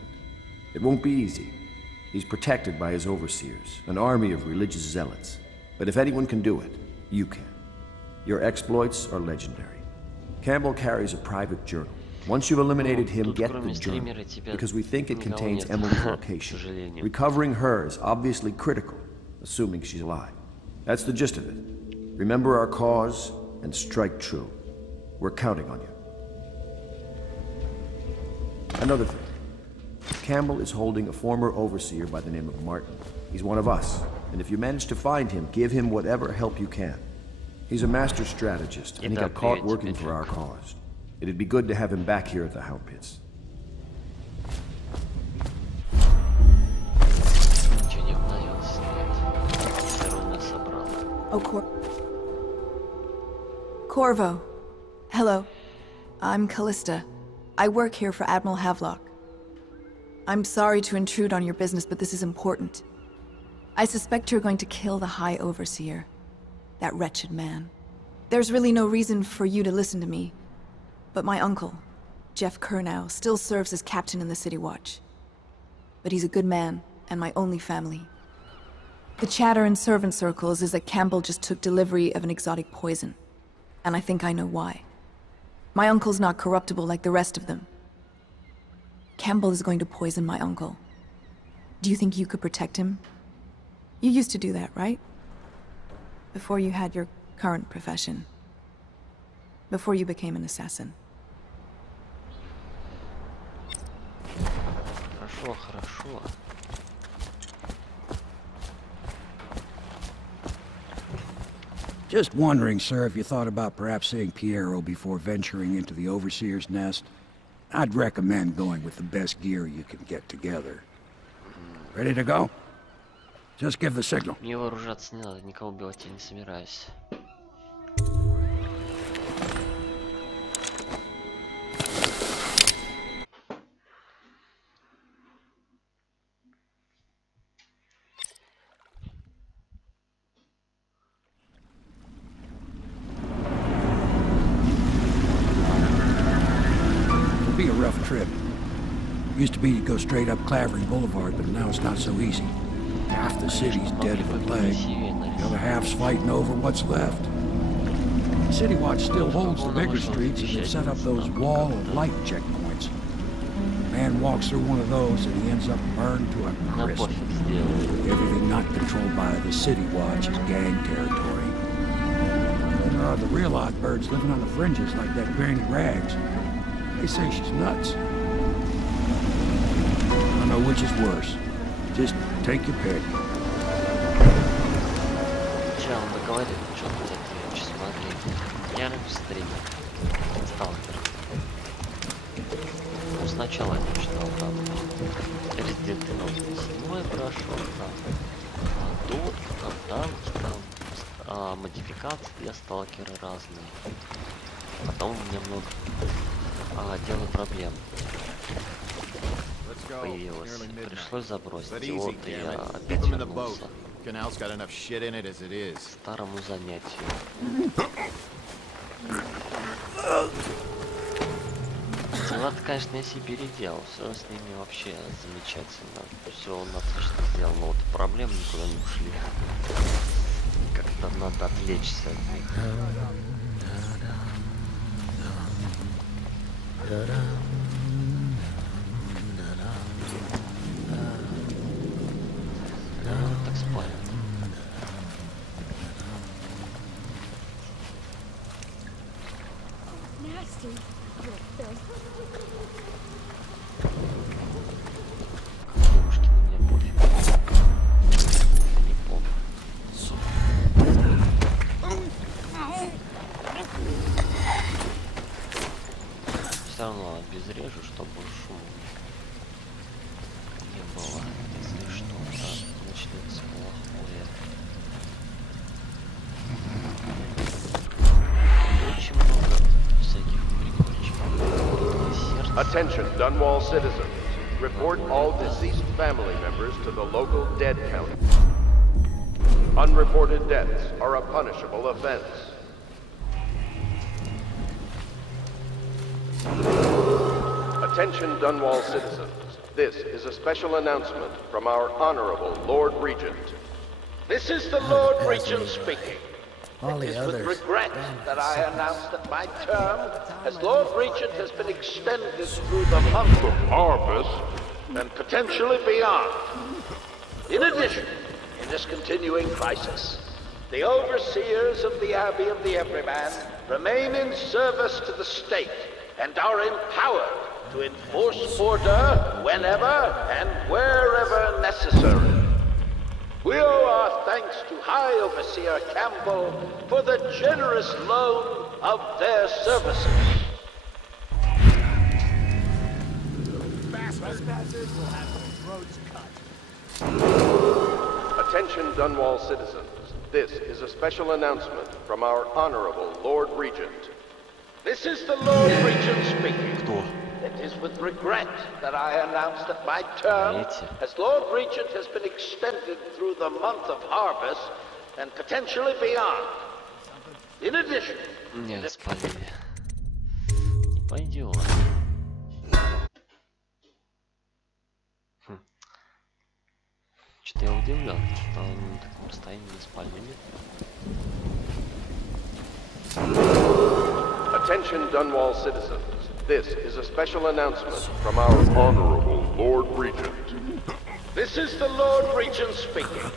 It won't be easy. He's protected by his overseers, an army of religious zealots. But if anyone can do it, you can. Your exploits are legendary. Campbell carries a private journal. Once you've eliminated him, get the journal, because we think it contains Emily's location. Recovering her is obviously critical, assuming she's alive. That's the gist of it. Remember our cause and strike true. We're counting on you. Another thing. Campbell is holding a former overseer by the name of Martin. He's one of us, and if you manage to find him, give him whatever help you can. He's a master strategist, and he got caught working for our cause. It'd be good to have him back here at the Hound Pits. Oh, Corvo. Hello. I'm Callista. I work here for Admiral Havelock. I'm sorry to intrude on your business, but this is important. I suspect you're going to kill the High Overseer. That wretched man. There's really no reason for you to listen to me, but my uncle, Jeff Kernow, still serves as captain in the City Watch. But he's a good man, and my only family. The chatter in servant circles is that Campbell just took delivery of an exotic poison. And I think I know why. My uncle's not corruptible like the rest of them. Campbell is going to poison my uncle. Do you think you could protect him? You used to do that, right? Before you had your current profession. Before you became an assassin. Хорошо, хорошо. Just wondering, sir, if you thought about perhaps seeing Piero before venturing into the Overseer's nest. I'd recommend going with the best gear you can get together. Ready to go? Just give the signal. Мне вооружаться не надо, никого убивать я не собираюсь. It'll be a rough trip. Used to be to go straight up Clavering Boulevard, but now it's not so easy. Half the city's dead of the plague. The other half's fighting over what's left. City Watch still holds the bigger streets, and they've set up those wall of light checkpoints. A man walks through one of those, and he ends up burned to a crisp. Everything not controlled by the City Watch is gang territory. There are the real odd birds living on the fringes, like that Granny Rags. They say she's nuts. I don't know which is worse. Just take your pick. Вчера он договорил, что где-то очень смотри. Я на стриме. Сталкер. Ну, сначала я читал там Resident Evil 7 прошел, там дота, там танки, там модификации для сталкера разные. Потом у меня много дел и проблем появилось. Пришлось забросить его, и я опять вернулся к старому занятию. Дела-то, конечно, я себе переделал, все с ними вообще замечательно. Все он отлично сделал, но вот проблемы никуда не ушли. Как-то надо отвлечься от них. Так спали. Девушки на меня пофиг. Я не помню. Все равно обезврежу, чтобы шума не было. Если что-то начнется плохое. Очень много всяких прикольчиков. Attention, Dunwall citizens. Report all deceased family members to the local dead count. Unreported deaths are a punishable offense. Attention, Dunwall citizens. This is a special announcement from our Honorable Lord Regent. This is the Lord Regent speaking. All It the is with others. regret that I announce that my term as Lord Regent has been extended through the month of harvest and potentially beyond. In addition, in this continuing crisis, the overseers of the Abbey of the Everyman remain in service to the state and are empowered to enforce order whenever and wherever necessary. We owe our thanks to High Overseer Campbell for the generous loan of their services. Attention, Dunwall citizens. This is a special announcement from our Honorable Lord Regent. This is the Lord Regent speaking. It is with regret that I announce that my term as Lord Regent has been extended through the month of harvest and potentially beyond. In addition... Нет, спалили. Не пойдет. Что-то я удивлен, что он в таком состоянии не спальными. Attention Dunwall citizens. This is a special announcement from our Honorable Lord Regent. This is the Lord Regent speaking.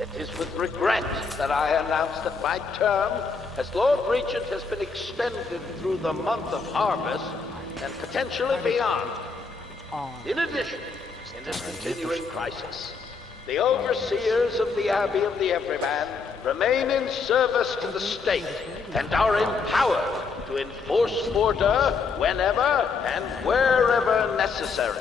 It is with regret that I announce that my term as Lord Regent has been extended through the month of harvest and potentially beyond. In addition, in this continuing crisis, the overseers of the Abbey of the Everyman remain in service to the state and are empowered to enforce order whenever and wherever necessary.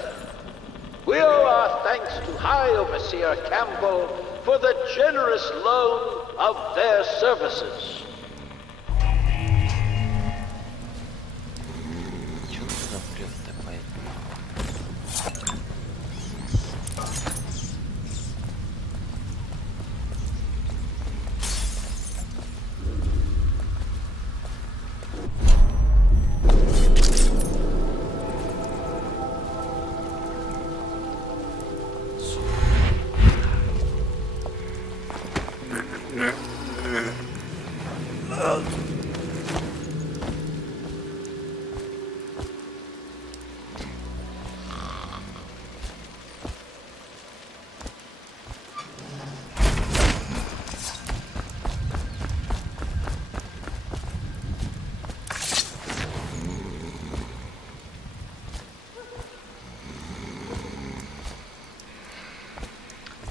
We owe our thanks to High Overseer Campbell for the generous loan of their services.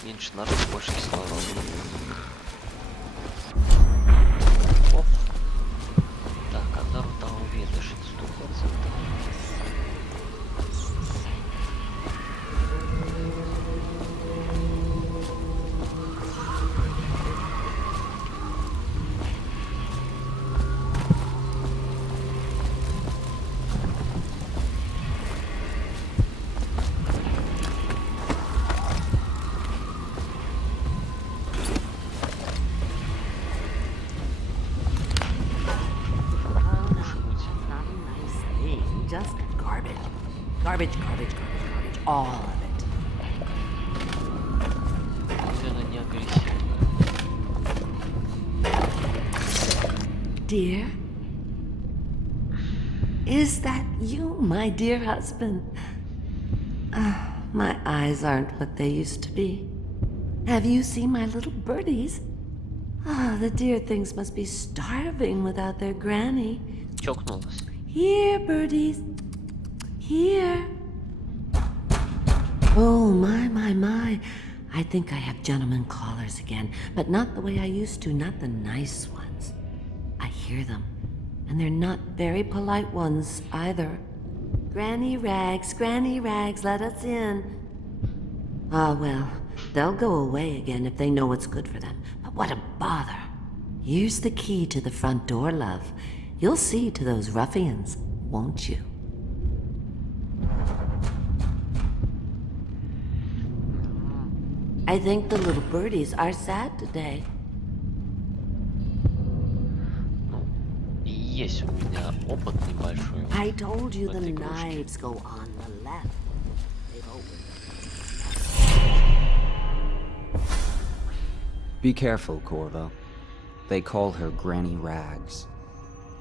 Меньше народу, больше кислорода. Оп. Так, когда вот там увидишь 100%. Just garbage. Garbage, garbage, garbage, garbage. All of it. Dear? Is that you, my dear husband? My eyes aren't what they used to be. Have you seen my little birdies? The dear things must be starving without their granny. Чокнулась. Here, birdies. Here. Oh, my. I think I have gentlemen callers again, but not the way I used to, not the nice ones. I hear them, and they're not very polite ones either. Granny Rags, let us in. Ah, well, they'll go away again if they know what's good for them. But what a bother. Here's the key to the front door, love. You'll see to those ruffians, won't you? I think the little birdies are sad today. Есть у меня опыт небольшой. I told you the knives go on the left. Be careful, Corvo. They call her Granny Rags.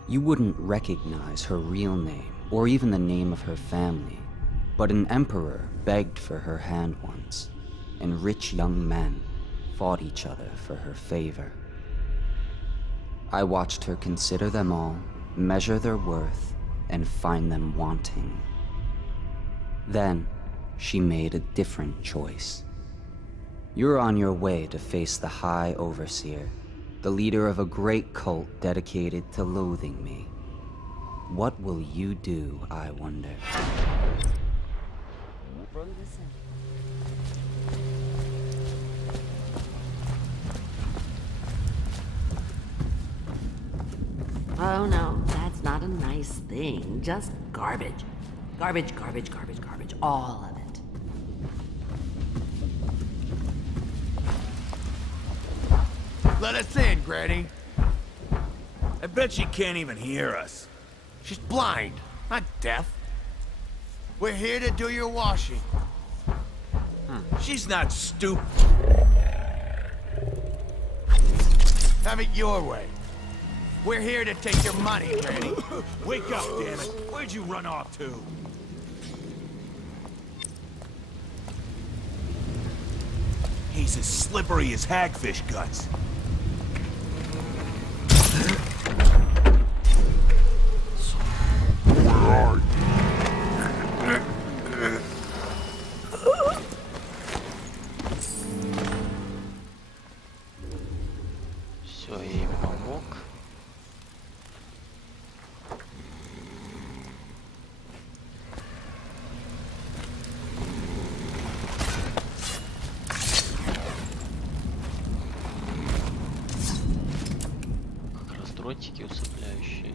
You wouldn't recognize her real name, or even the name of her family, but an emperor begged for her hand once, and rich young men fought each other for her favor. I watched her consider them all, measure their worth, and find them wanting. Then, she made a different choice. You're on your way to face the High Overseer, the leader of a great cult dedicated to loathing me. What will you do, I wonder? Oh no, that's not a nice thing. Just garbage. Garbage, garbage, garbage, garbage. All of it. Let us in, Granny. I bet she can't even hear us. She's blind, not deaf. We're here to do your washing. She's not stupid. Have it your way. We're here to take your money, Granny. Wake up, damn it. Where'd you run off to? He's as slippery as hagfish guts. Все, я им помог. Как раз дротики усыпляющие.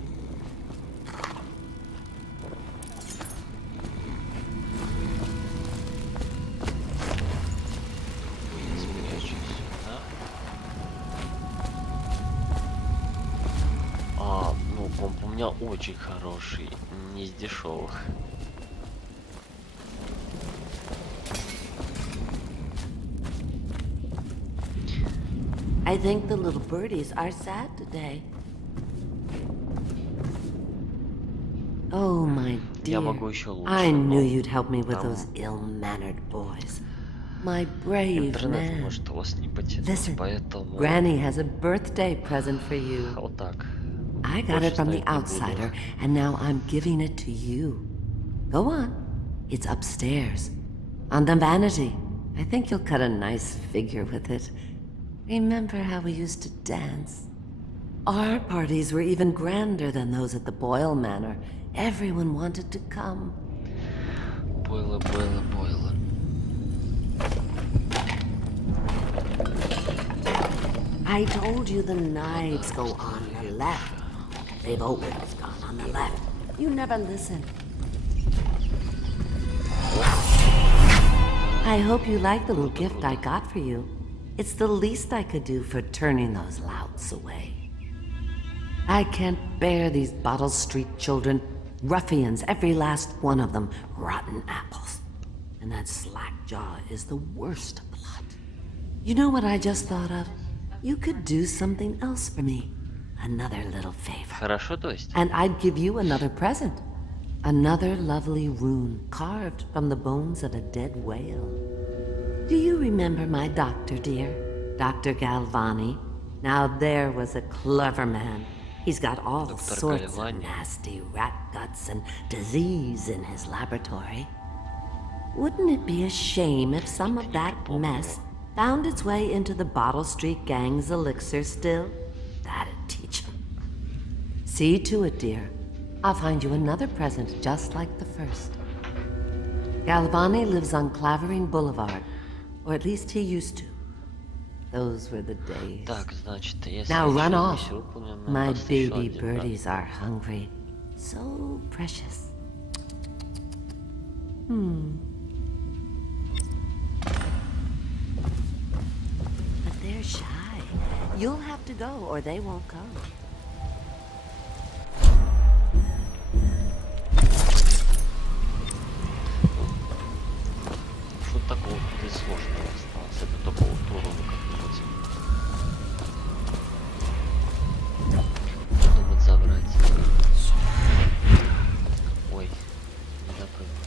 У меня очень хороший, не из дешевых. I think the little birdies are sad today. Oh, my dear. I knew you'd help me with those ill-mannered boys. My brave man. Listen, Granny has a birthday present for you. I got it from the outsider, and now I'm giving it to you. Go on. It's upstairs. On the vanity. I think you'll cut a nice figure with it. Remember how we used to dance? Our parties were even grander than those at the Boyle Manor. Everyone wanted to come. Boyle. I told you the knives go on the left. They've always gone on the left. You never listen. I hope you like the little gift I got for you. It's the least I could do for turning those louts away. I can't bear these Bottle Street children. Ruffians, every last one of them. Rotten apples. And that slack jaw is the worst blot. You know what I just thought of? You could do something else for me. Another little favor. Хорошо, то есть. And I'd give you another present. Another lovely rune carved from the bones of a dead whale. Do you remember my doctor, dear? Dr. Galvani? Now there was a clever man. He's got all sorts of nasty rat guts and disease in his laboratory. Wouldn't it be a shame if some of that mess found its way into the Bottle Street gang's elixir still? That'd teach him. See to it, dear. I'll find you another present just like the first. Galvani lives on Clavering Boulevard. Or at least he used to. Those were the days. Now run off. My baby birdies are hungry. So precious. But they're shy. You'll have to go or they won't come. Что такого тут сложного осталось? Это только вот уровня как-нибудь. Думать забрать. Ой, не допрыгнул.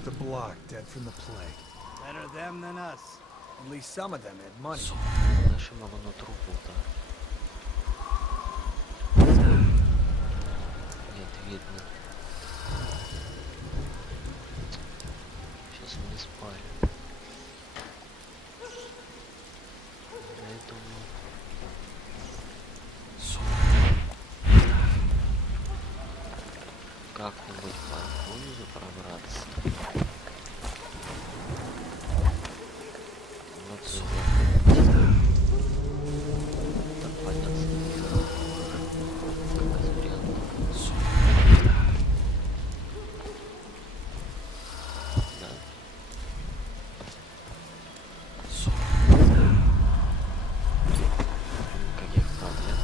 half the block dead from the plague. Better them than us. At least some of them had money. Наши мало на трупу, да. Нет, видно. Сейчас мы не спали. Я думаю... Как-нибудь по арбузу пробраться. Вот сюда. Так, понятно. Как из вариантов. Да. Никаких проблем.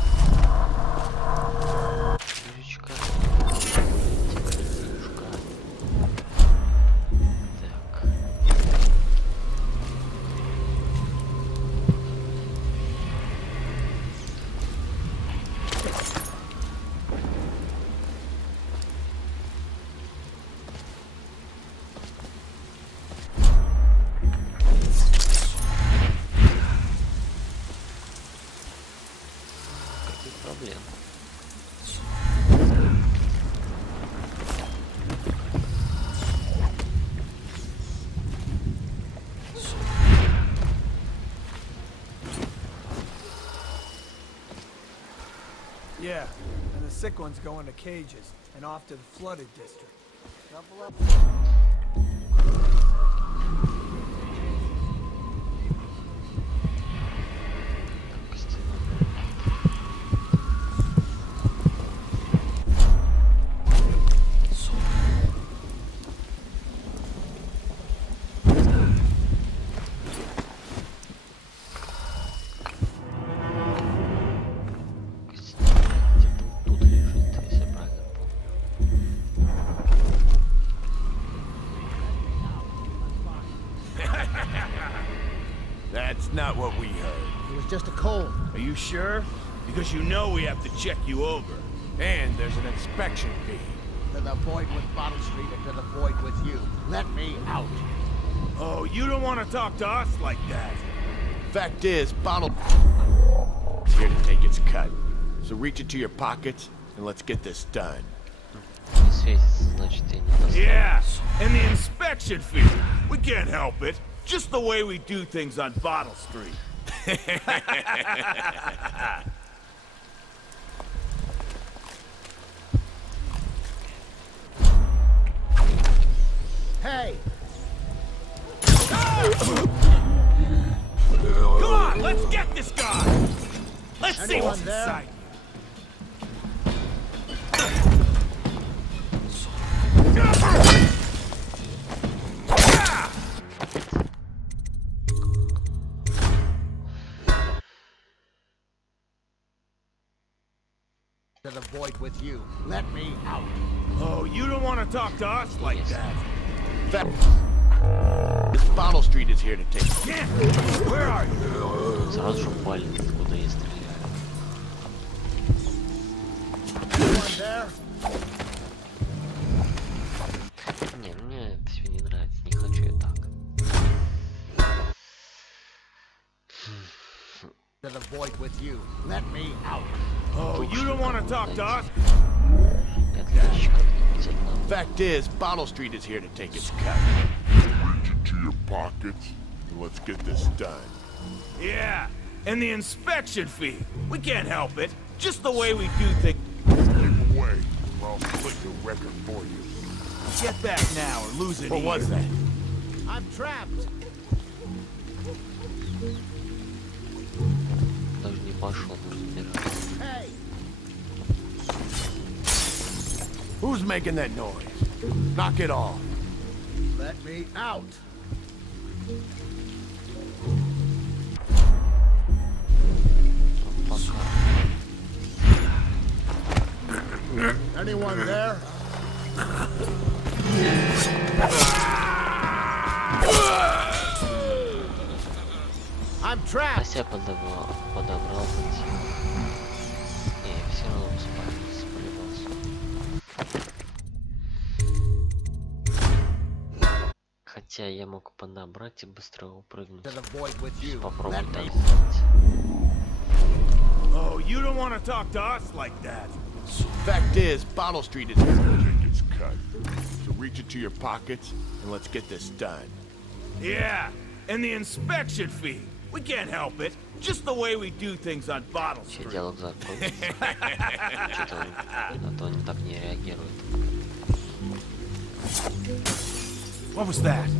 Крючка. Проблем. Yeah, and the sick ones go into cages and off to the flooded district. Double up. That's not what we heard. It was just a cold. Are you sure? Because you know we have to check you over. And there's an inspection fee. To the void with Bottle Street and to the void with you. Let me out. Oh, you don't want to talk to us like that. Fact is, Bottle is here to take its cut. So reach into your pockets and let's get this done. Yeah, and the inspection fee. We can't help it. Just the way we do things on Bottle Street. Hey! Come on, let's get this guy! Let's see what's inside. To the void with you. Let me out. Oh, you don't want to talk to us like that. This Bottle Street is here to take. Yeah. Where are you? Сразу же упали, куда я стреляю. Не, мне это все не нравится, не хочу я так. To the void with you. Let me out. Oh, you don't want to talk to us? Fact is, Bottle Street is here to take its cut. Reach into your pockets and let's get this done. Yeah, and the inspection fee. We can't help it. Just the way we do things. Keep away, or I'll split your record for you. Get back now or lose it. What was that? I'm trapped. Даже не пошел, разбираться. Hey! Who's making that noise? Knock it off. Let me out. Anyone there? I'm trapped. Ася подобрал пути. Не, все равно спалился. Хотя я мог подобрать и быстро упрыгнуть. Попробуй так сделать. Oh, you don't want to talk to us like that. Fact is, Bottle Street is take its cut. So reach into your pockets and let's get this done. Yeah, and the inspection fee. We can't help it. Just the way we do things on Bottle Street. Диалог закончился. Что-то на то они так не реагируют. What was that?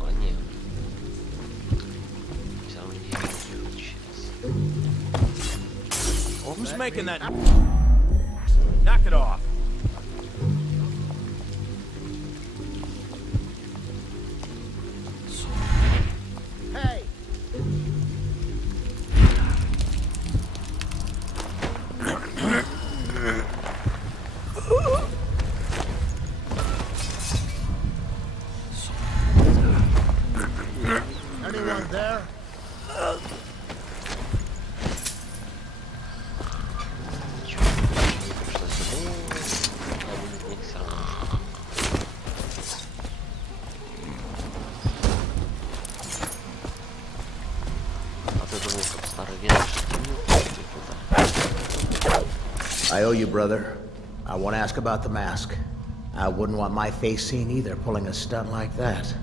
О, нет. Все равно не реагируют сейчас. Who's making that? Knock it off. Hey! Anyone there? I owe you, brother. I want to ask about the mask. I wouldn't want my face seen either, pulling a stunt like that.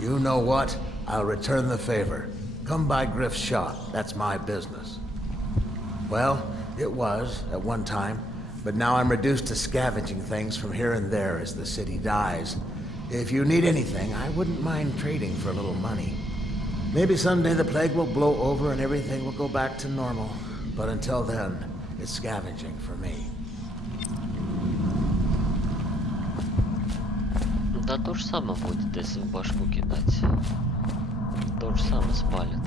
You know what? I'll return the favor. Come by Griff's shop. That's my business. Well, it was, at one time, but now I'm reduced to scavenging things from here and there as the city dies. If you need anything, I wouldn't mind trading for a little money. Maybe someday the plague will blow over and everything will go back to normal. But until then, it's scavenging for me. Да то же самое будет, если в башку кидать. То же самое спалит.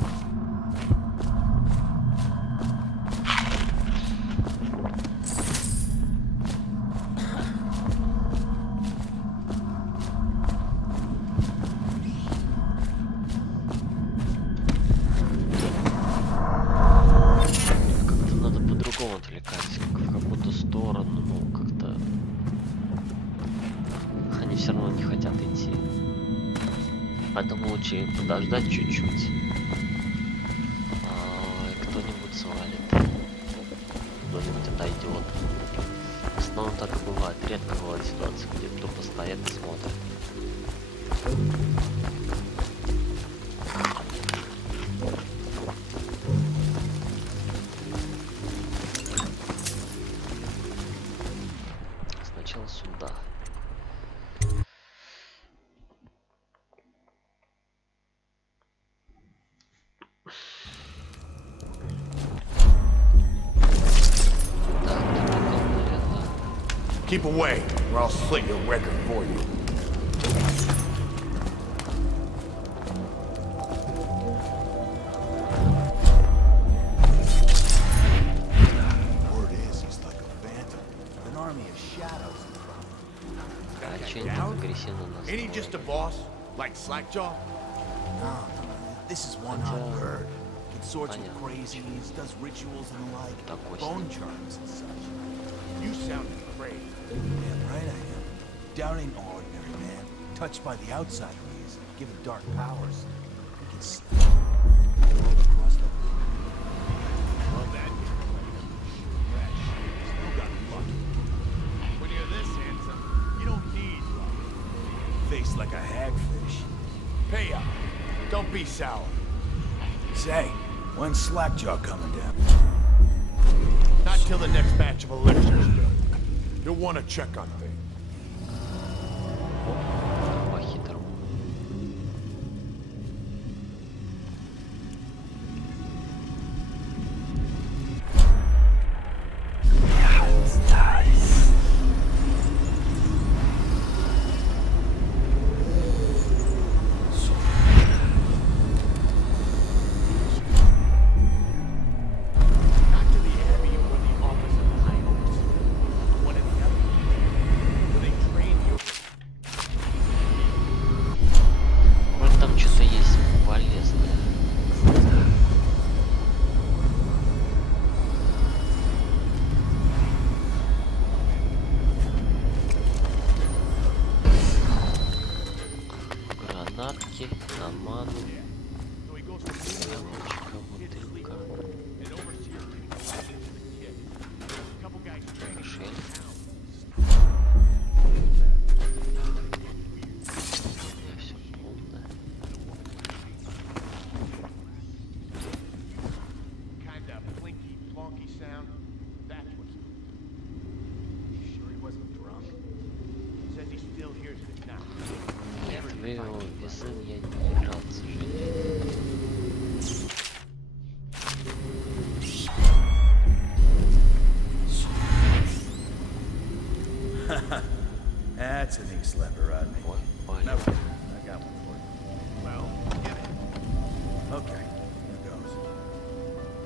Как-то надо по-другому отвлекать, в какую-то сторону, ну как-то... Они все равно не хотят идти. Поэтому лучше подождать чуть-чуть. Кто-нибудь свалит. Кто-нибудь отойдет. В основном так и бывает. Редко бывает ситуация, где тупо стоят и смотрят. Сначала сюда. Keep away, or I'll slit your record for you. Word is he's like a phantom, with an army of shadows in front of him. Down? Ain't he just a boss, like Slackjaw? No, this is one-eyed bird. Consorts with crazies, does rituals and the like, bone charms and such. You sound crazy. Damn right I am. Down ain't no ordinary man. Touched by the outside ways, given dark powers. He can snap all across the room. Well, that still got lucky. When you're this handsome, you don't need luck. Face like a hagfish. Pay up. Don't be sour. Say, when's Slackjaw coming down? Not till the next batch of elixirs built. You'll want to check on things.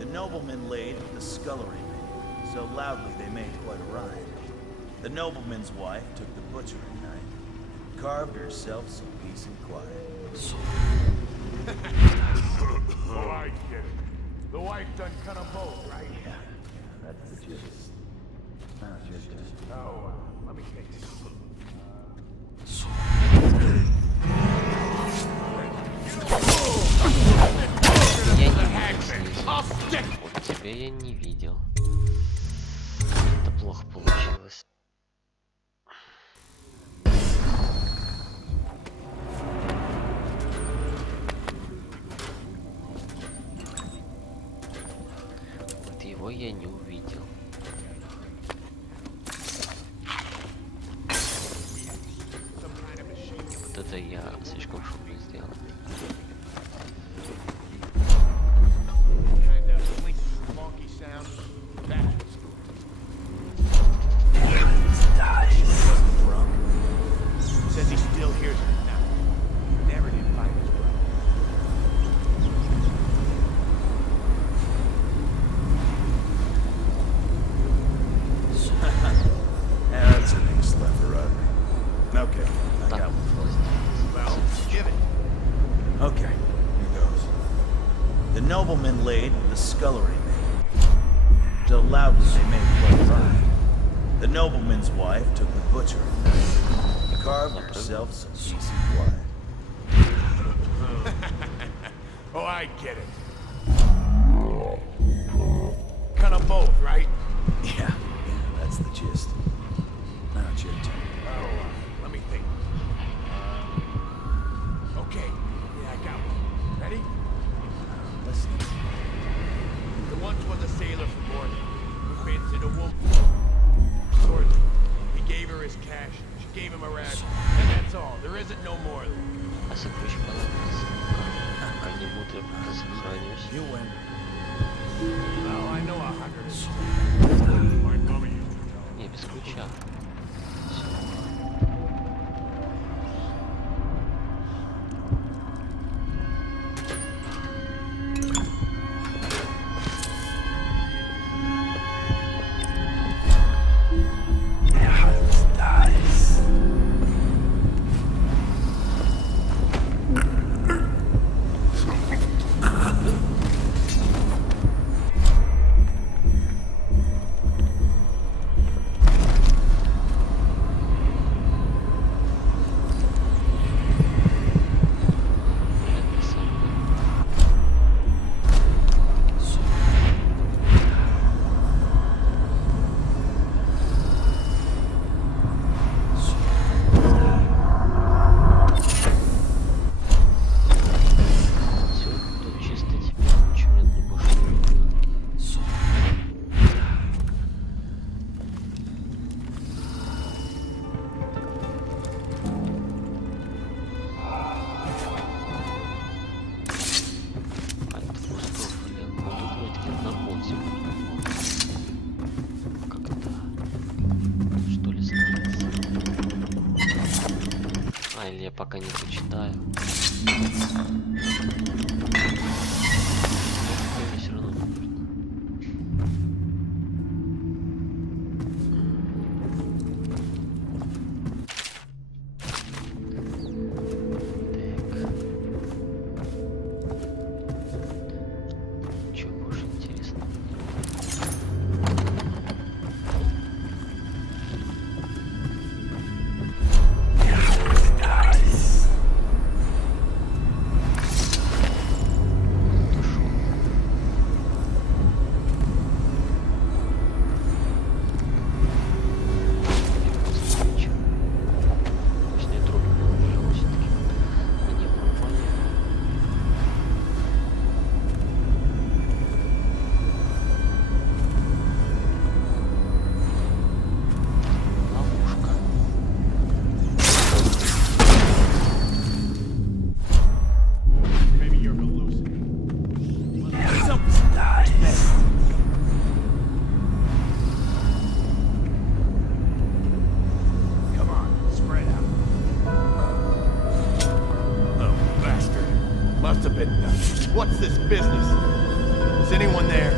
nobleman laid with the scullery maid, so loudly they made quite a ride. The nobleman's wife took the butcher at night, carved herself some peace and quiet. Oh, I get it. The wife done cut them both, right? Yeah, that's the gist. Now it's your turn. Oh, let me think. Вот тебя я не видел. Это плохо получилось. Вот его я не увидел. Вот это я слишком шумно сделал. Says he still hears it now. Never did find his brother. That's an ink slapper, Rodney. Okay, I got one. Well, give it. Okay, here goes. The nobleman laid with the scullery maid. So loudly they made quite a ride. The nobleman's wife took the butcher at night, carved herself some peace and quiet. Oh, I get it. Cut them both, right? Yeah, that's the gist. Now it's your turn. Oh, let me think. Okay, yeah, I got one. Ready? Listen. The once was a sailor from North who fancied a woman. North, he gave her his cash, she gave him a ration, and that's all. There isn't no more. You win. Well, I know 100. Не, без ключа. Или я пока не почитаю. Все равно нужно. Так. Чего больше интересно? Must have been nuts. What's this business? Is anyone there?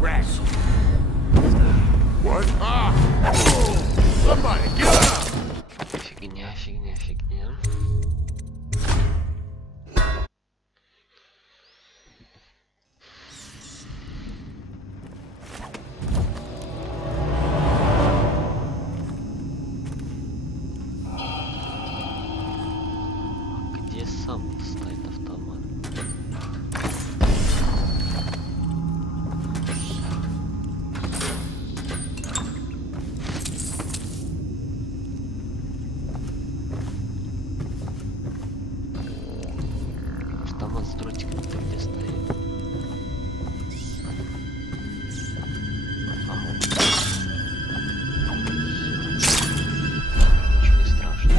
Rats. What? Ah! Somebody get up! Фигня, фигня, фигня. Где сам стоит автомат? Автомат с дротиками-то где стоит? Ага. Ничего не страшно.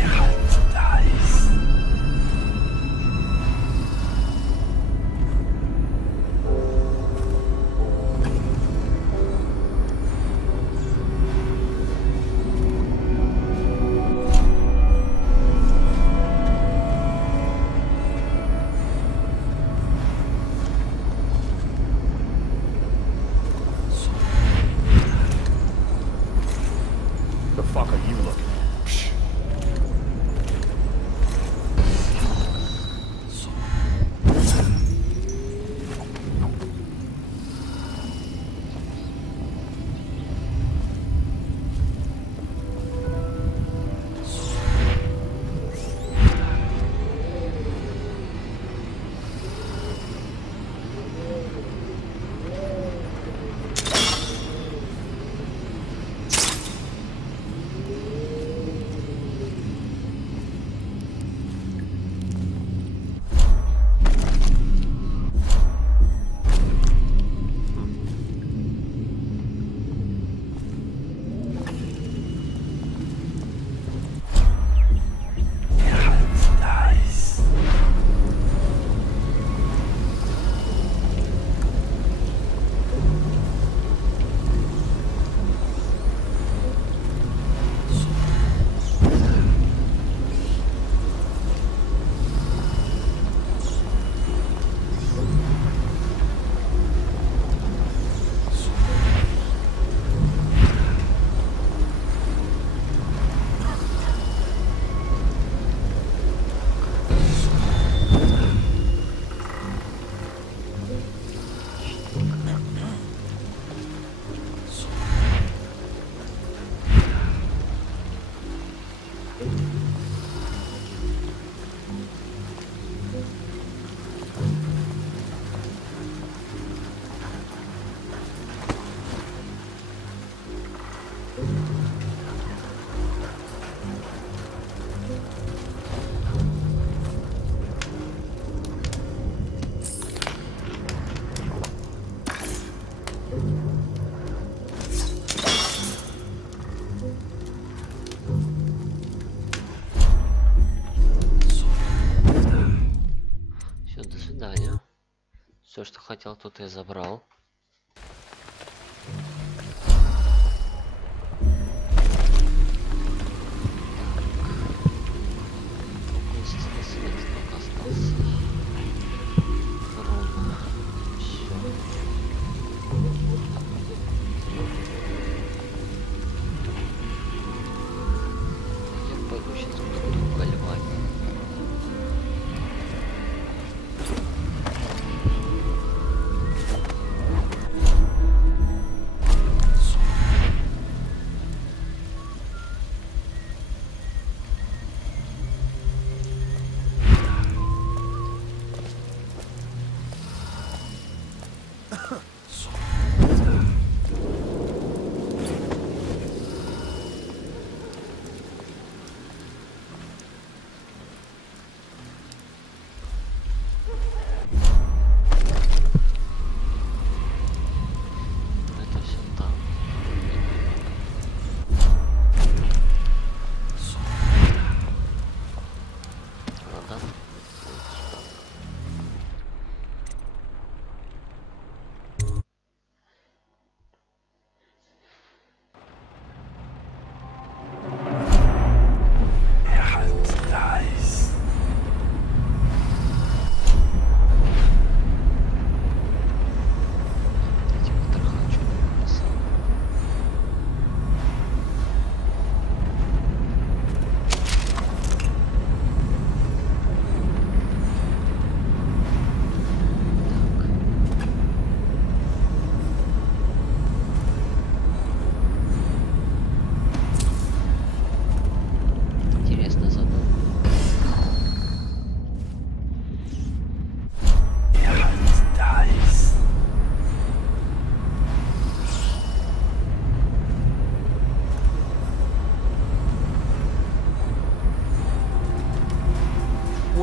The fuck are you looking at? Psh. Все, до свидания. Все, что хотел, тут я забрал.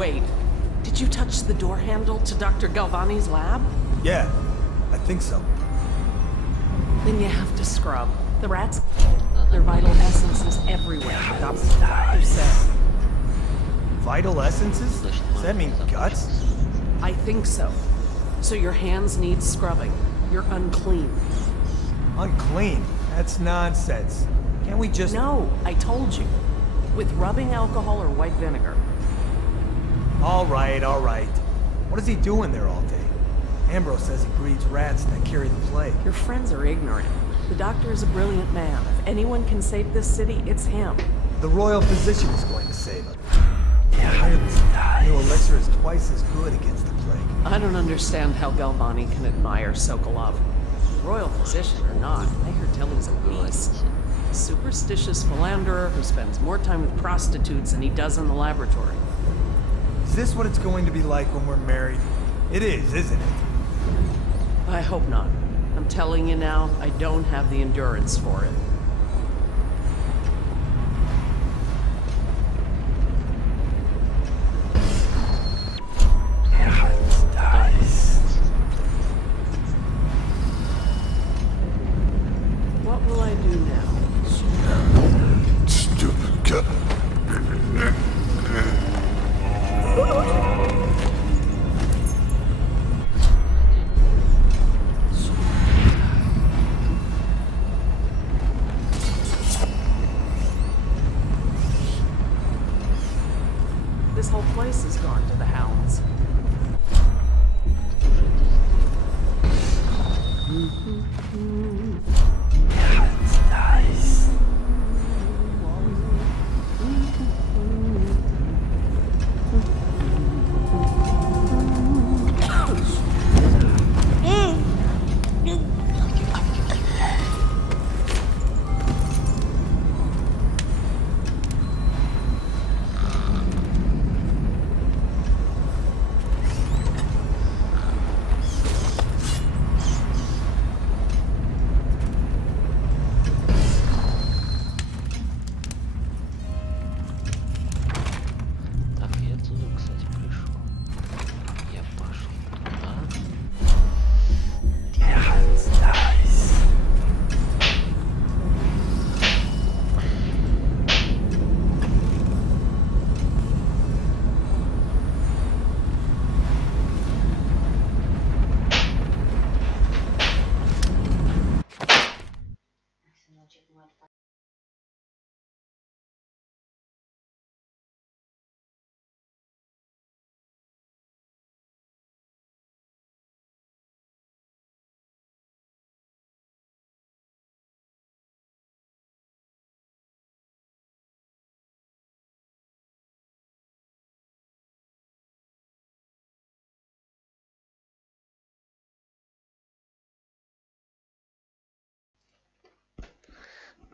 Wait. Did you touch the door handle to Dr. Galvani's lab? Yeah, I think so. Then you have to scrub. The rats, their vital essences everywhere. That's what the doctor said. Vital essences? Does that mean guts? I think so. So your hands need scrubbing. You're unclean. Unclean? That's nonsense. Can't we just... No, I told you. With rubbing alcohol or white vinegar. All right, all right. What is he doing there all day? Ambrose says he breeds rats that carry the plague. Your friends are ignorant. The doctor is a brilliant man. If anyone can save this city, it's him. The royal physician is going to save him. The new elixir is twice as good against the plague. I don't understand how Galvani can admire Sokolov. Royal physician or not, I hear tell he's a beast. A superstitious philanderer who spends more time with prostitutes than he does in the laboratory. Is this what it's going to be like when we're married? It is, isn't it? I hope not. I'm telling you now, I don't have the endurance for it. What will I do now? Stupid guy. This whole place has gone to the hounds.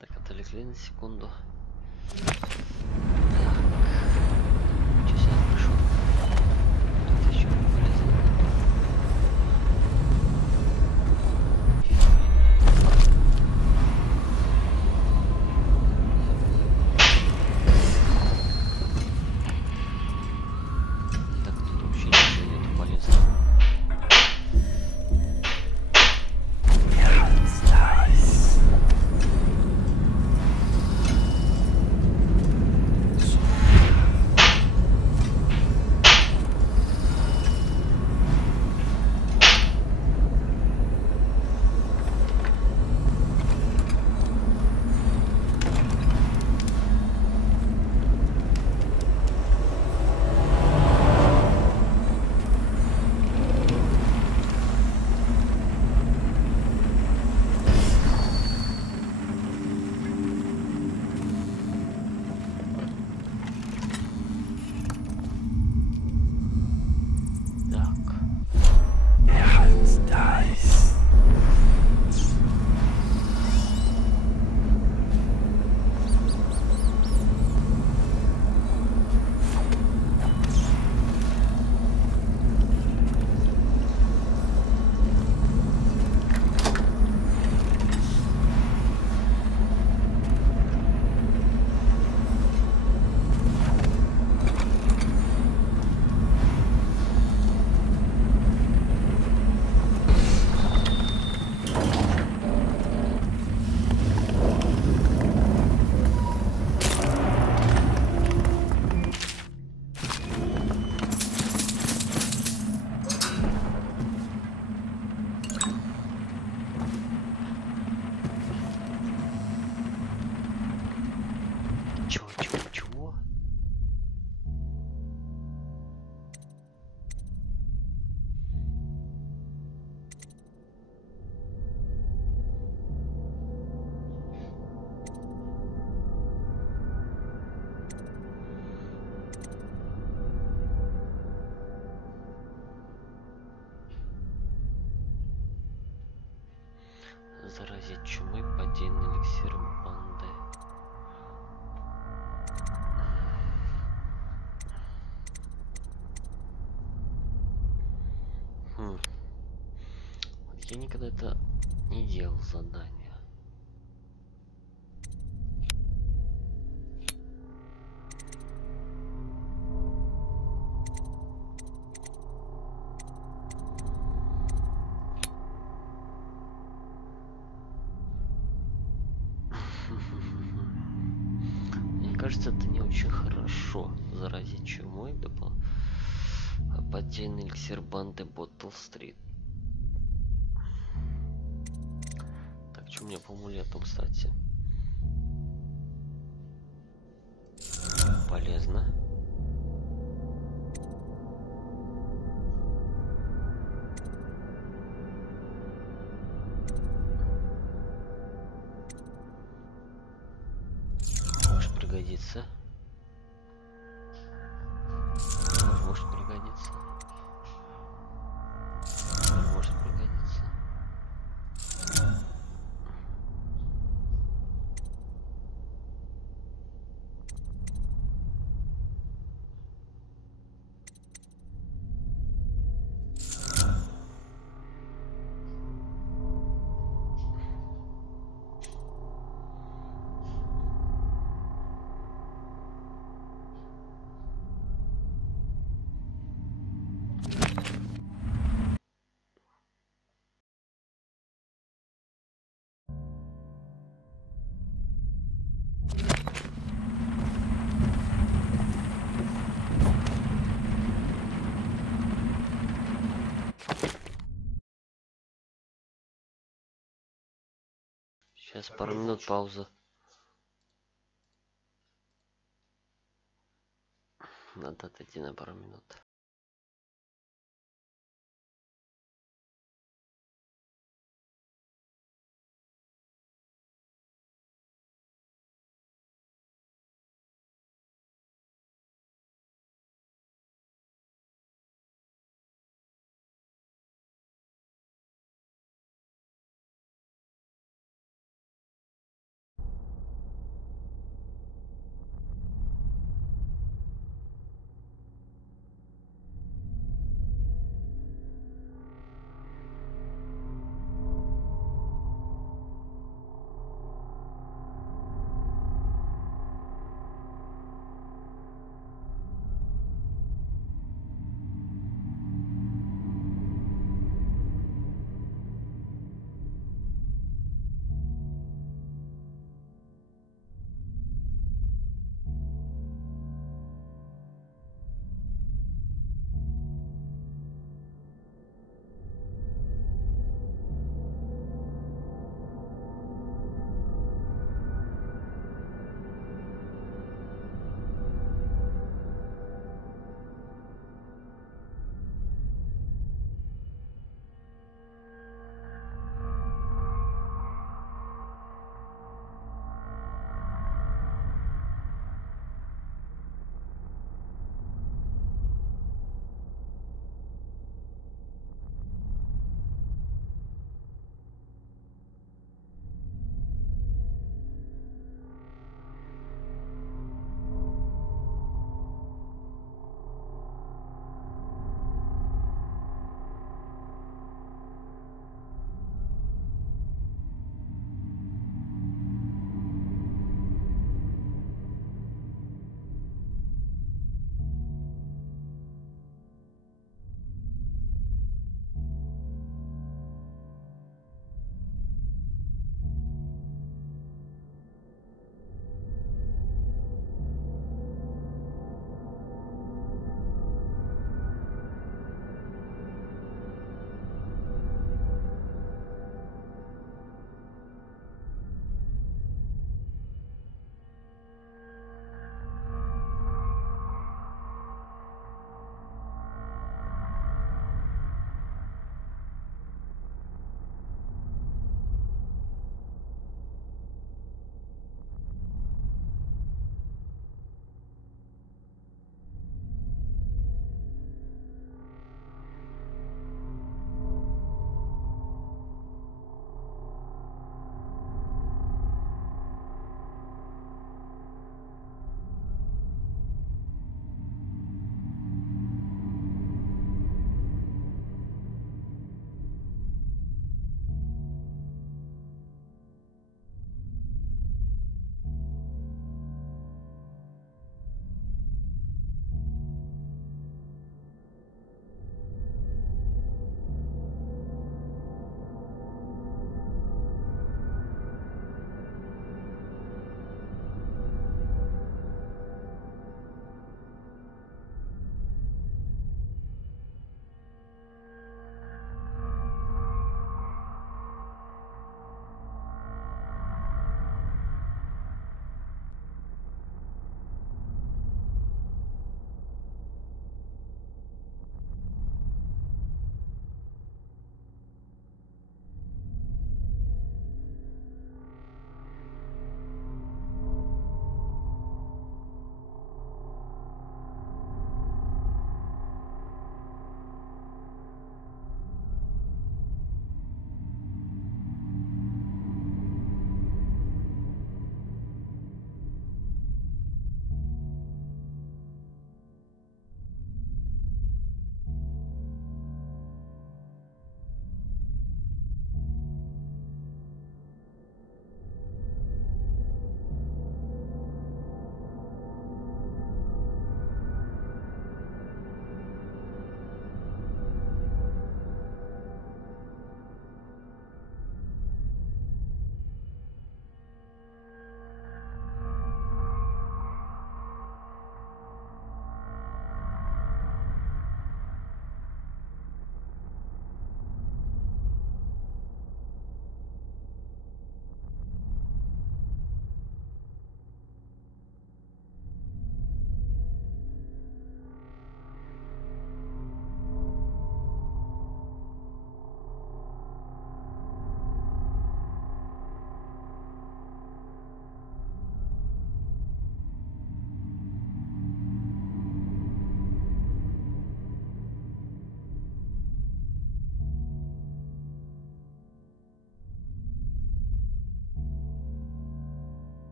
Так, отвлекли на секунду. Чего? Заразить чумой поддельный эликсир банды. Вот я никогда это не делал задание. Мне кажется, это не очень хорошо. Заразить чумой поддельный эликсир банды Боттл-стрит. Так, что у меня по амулетам, кстати? Полезно. Может пригодится. Может пригодится. Может пригодится. Сейчас пару минут пауза. Надо отойти на пару минут.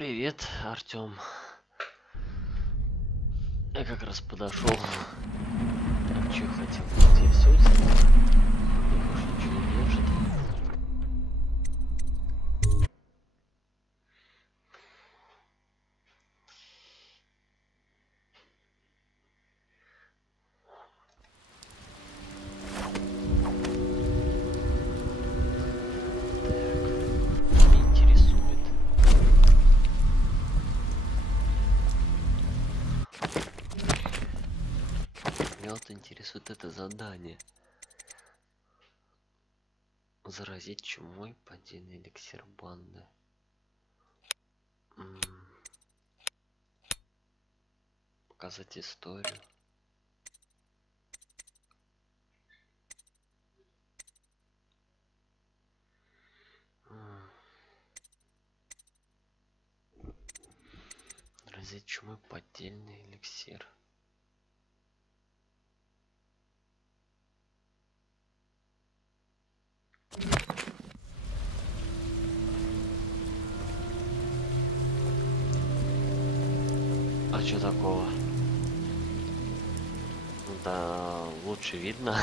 Привет, Артём. Я как раз подошел. Так, что хотел? Где все? Больше ничего не держит. Интересует это задание. Заразить чумой поддельный эликсир банды. Показать историю. Заразить чумой поддельный эликсир. А что такого? Да, лучше видно.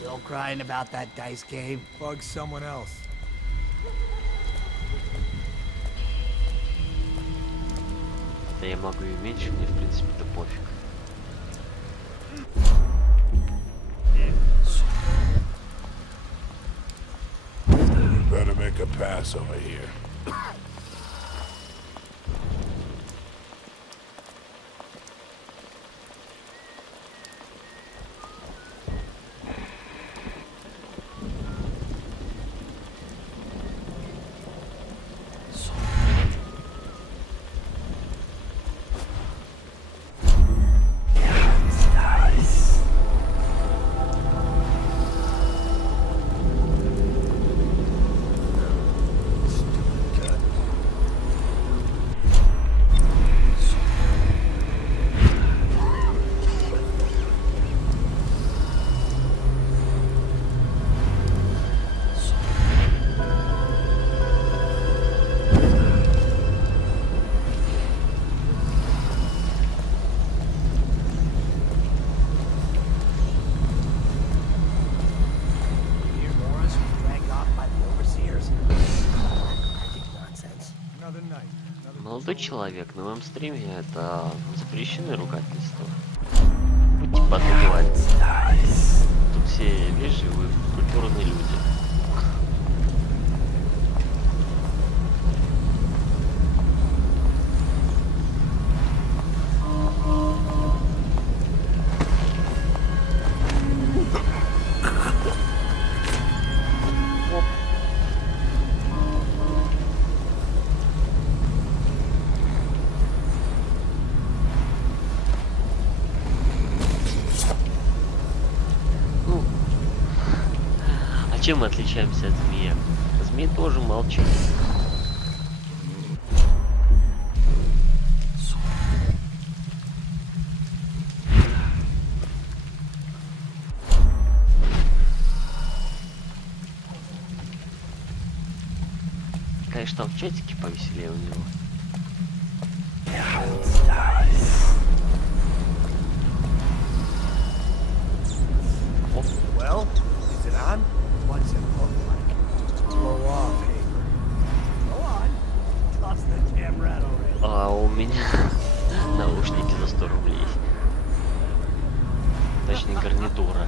Still crying about that dice game? Bug someone else. Да я могу и меньше, мне в принципе-то пофиг. Better make a pass over here. Молодой человек, на моем стриме это запрещены ругательства. Будьте подумать. Тут все вежливые, культурные люди. Чем мы отличаемся от змея? Змей тоже молчит. Конечно, там в чатике повеселее у него. Well, is it on? What's it look like? Blow off, Haber. Go on. Toss the camera out already. А у меня наушники за 100 рублей. Точнее, гарнитура.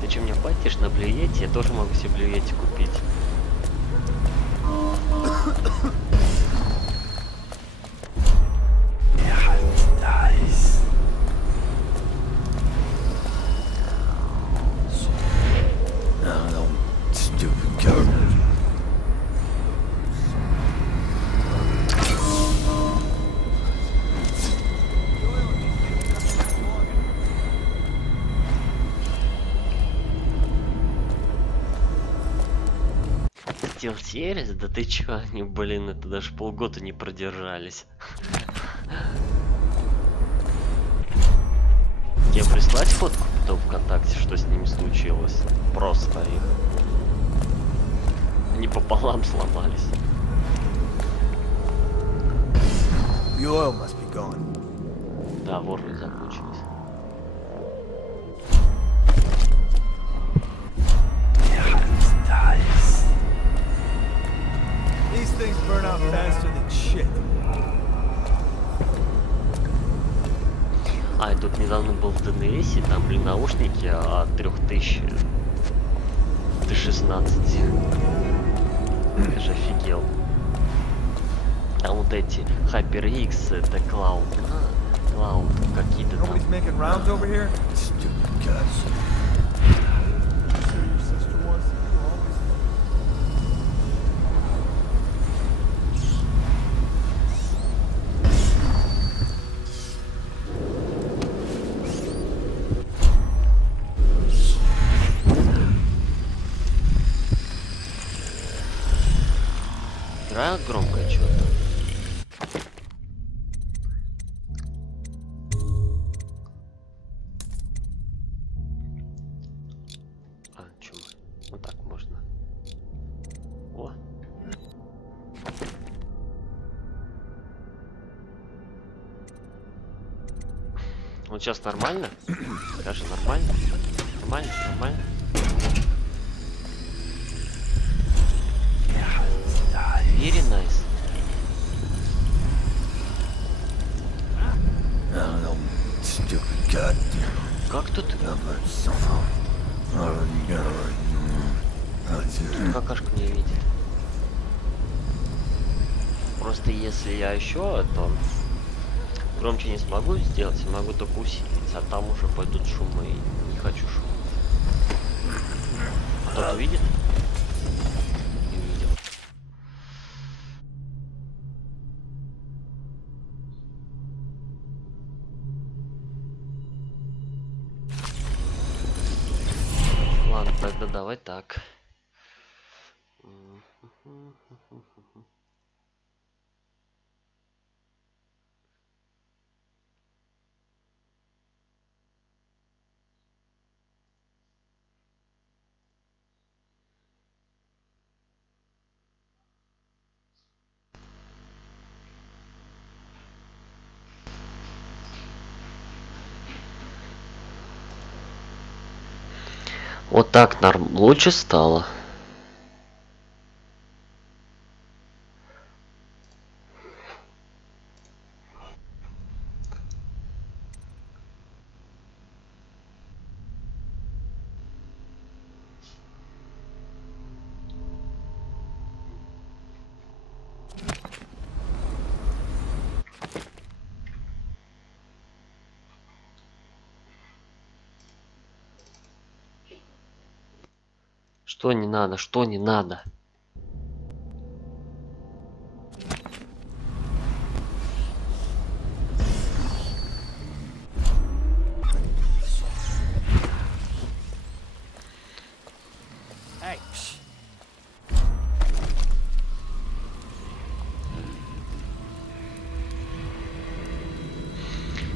Ты что, мне платишь на блюете? Я тоже могу себе блюете купить. Steel Series? Да ты чё, они, блин, это даже полгода не продержались. Тебе прислать фотку потом ВКонтакте, что с ними случилось? Просто их. Они пополам сломались. The oil must be gone. Да, воры закончились. These things burn out faster than shit. А, я тут недавно был в ДНС, и там, блин, наушники от 3000 до 16. Я же офигел. Там вот эти HyperX, это Cloud. Cloud какие-то там. Играют громко что-то. А, чё? Вот так можно. О. Вот сейчас нормально? Скажи, нормально? Нормально? Нормально? Very nice. Как тут? Тут какашка не видит. Просто если я еще, то громче не смогу сделать, могу только усилить, а там уже пойдут шумы, и не хочу шум. Кто-то видит? Не видел. Ладно, тогда давай так. Вот так лучше стало. Что не надо, что не надо?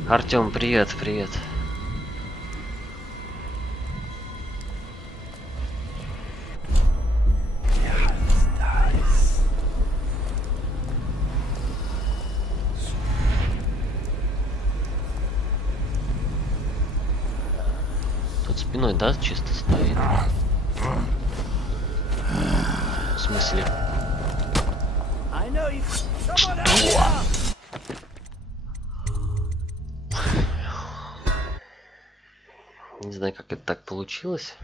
Артём, привет, привет. Тут спиной, да, чисто стоит? В смысле? Не знаю, как это так получилось.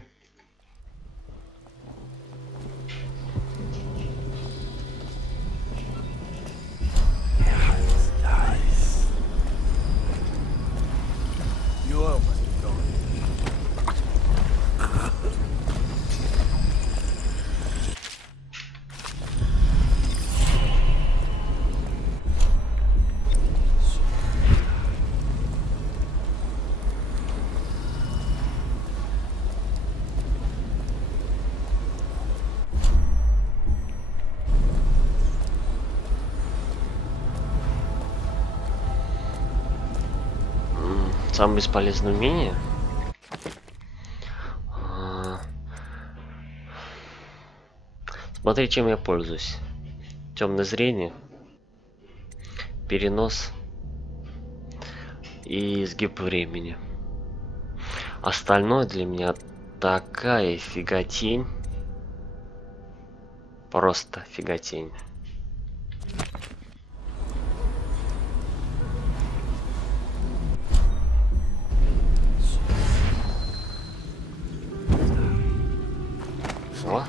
Самое бесполезное умение. Смотри, чем я пользуюсь. Темное зрение, перенос и изгиб времени. Остальное для меня такая фиготень. Просто фиготень. О.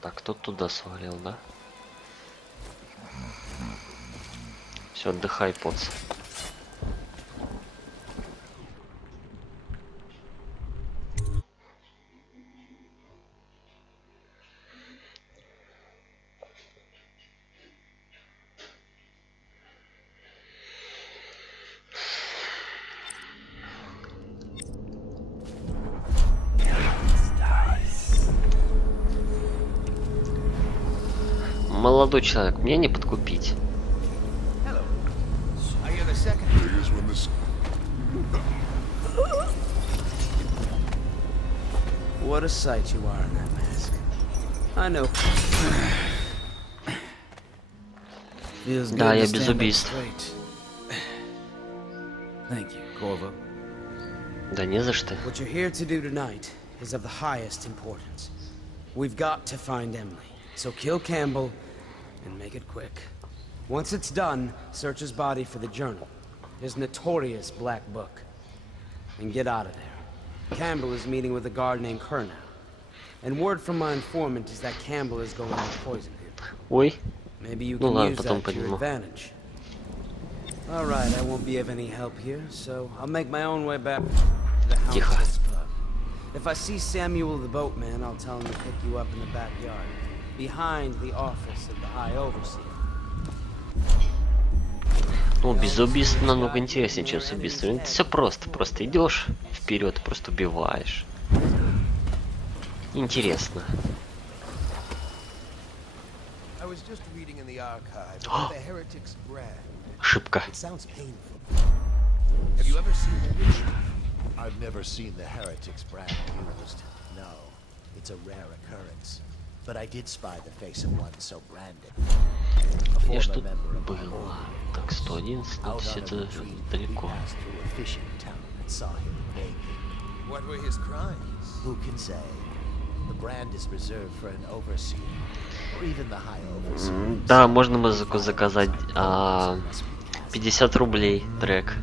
Так, кто туда свалил, да? Все, отдыхай, поц. Молодой человек, меня не подкупить. What a sight you are in that mask. I know. Да, я без убийств. Thank you, Corvo. Да не за что. What you're here to do tonight is of the highest importance. We've got to find Emily. So kill Campbell and make it quick. Once it's done, search his body for the journal, his notorious black book, and get out of there. Campbell is meeting with a guard named Kernow, and word from my informant is that Campbell is going to poison him. Ой. Maybe you can use that to your advantage. All right, I won't be of any help here, so I'll make my own way back to the Hound's pub. If I see Samuel the boatman, I'll tell him to pick you up in the backyard, behind the office of the High Overseer. Ну, без убийств намного интереснее, чем с убийствами. Это все просто. Просто идешь вперед, просто убиваешь. Интересно. Ошибка. I've never seen the heretics brand used. No, it's a rare occurrence. But I did spy the face of one so branded. Где ж тут было? Так, 111, тут где-то далеко. What were his crimes? Who can say? The brand is reserved for an overseer, or even the high overseer. Да, можно музыку заказать. 50 рублей трек.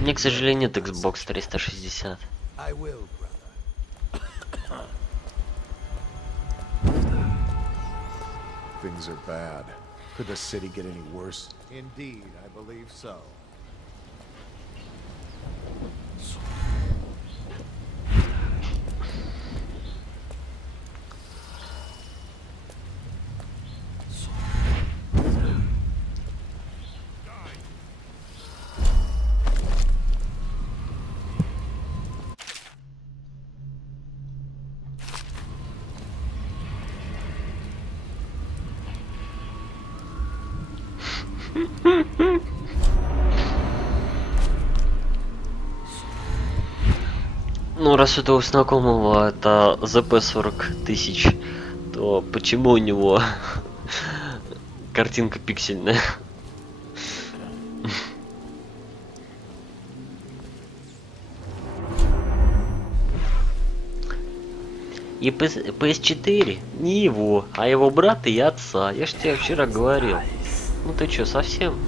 Мне, к сожалению, нет Xbox 360. Things are bad. Could the city get any worse? Indeed, I believe so. Ну, раз это у знакомого это ЗП 40 тысяч, то почему у него картинка пиксельная? И PS4 не его, а его брата и отца. Я ж тебе вчера говорил. Ну ты чё, совсем?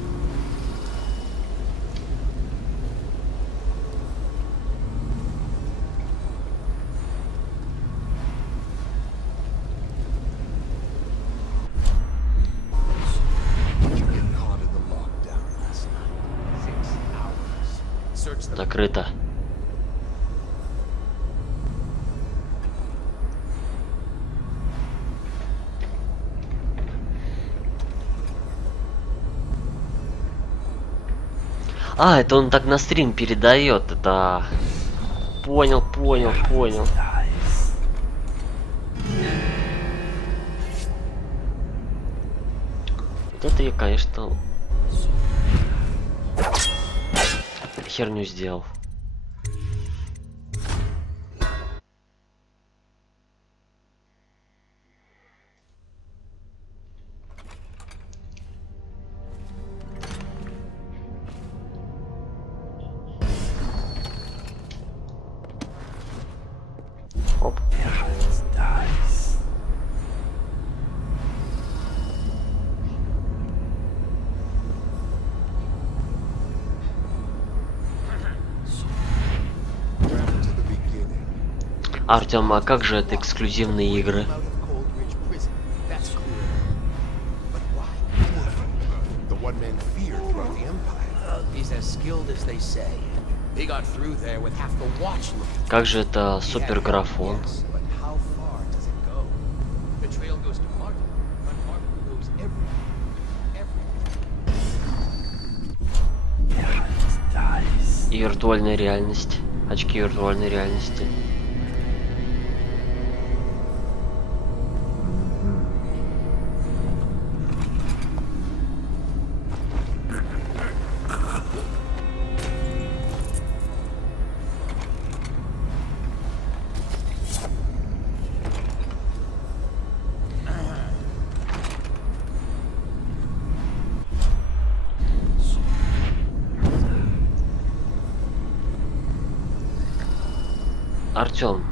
Закрыто. А, это он так на стрим передает, это... Понял. Вот это я, конечно, херню сделал. Оп. Артем, а как же это эксклюзивные игры? Как же это суперграфон? И виртуальная реальность. Очки виртуальной реальности. Артем,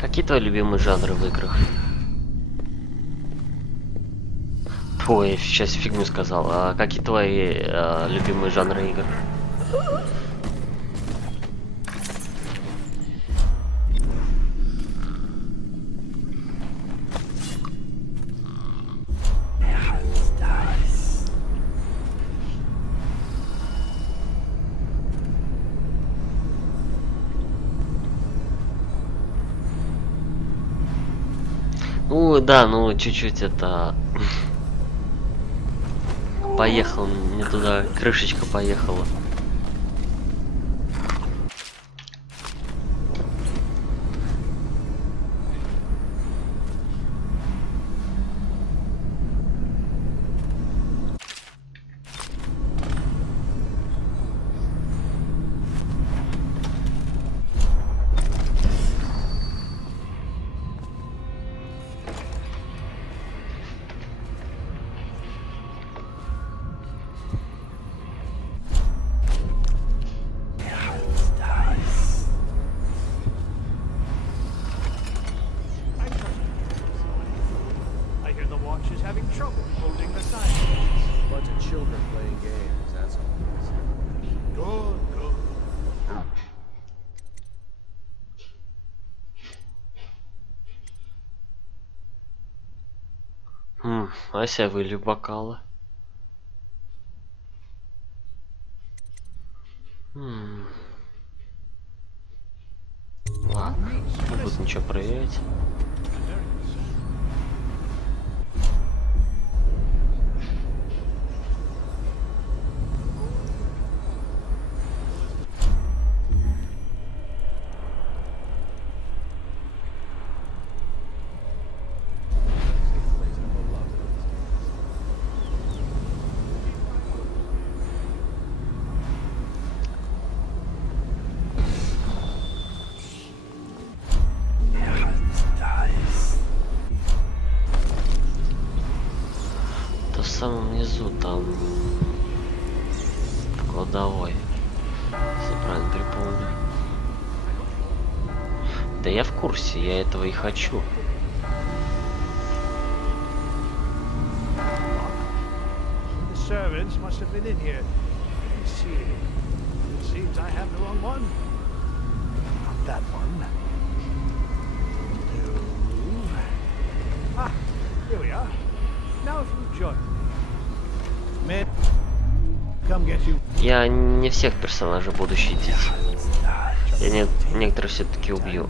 какие твои любимые жанры в играх? Ой, я сейчас фигню сказал. А какие твои любимые жанры игр? Ну да, ну чуть-чуть это поехал не туда, крышечка поехала. Ася, вылью бокалы. Ладно, не буду ничего проверять. В самом низу там в кладовой, если правильно припомню. Да я в курсе, я этого и хочу. Я не всех персонажей буду щитить. Я некоторых все-таки убью.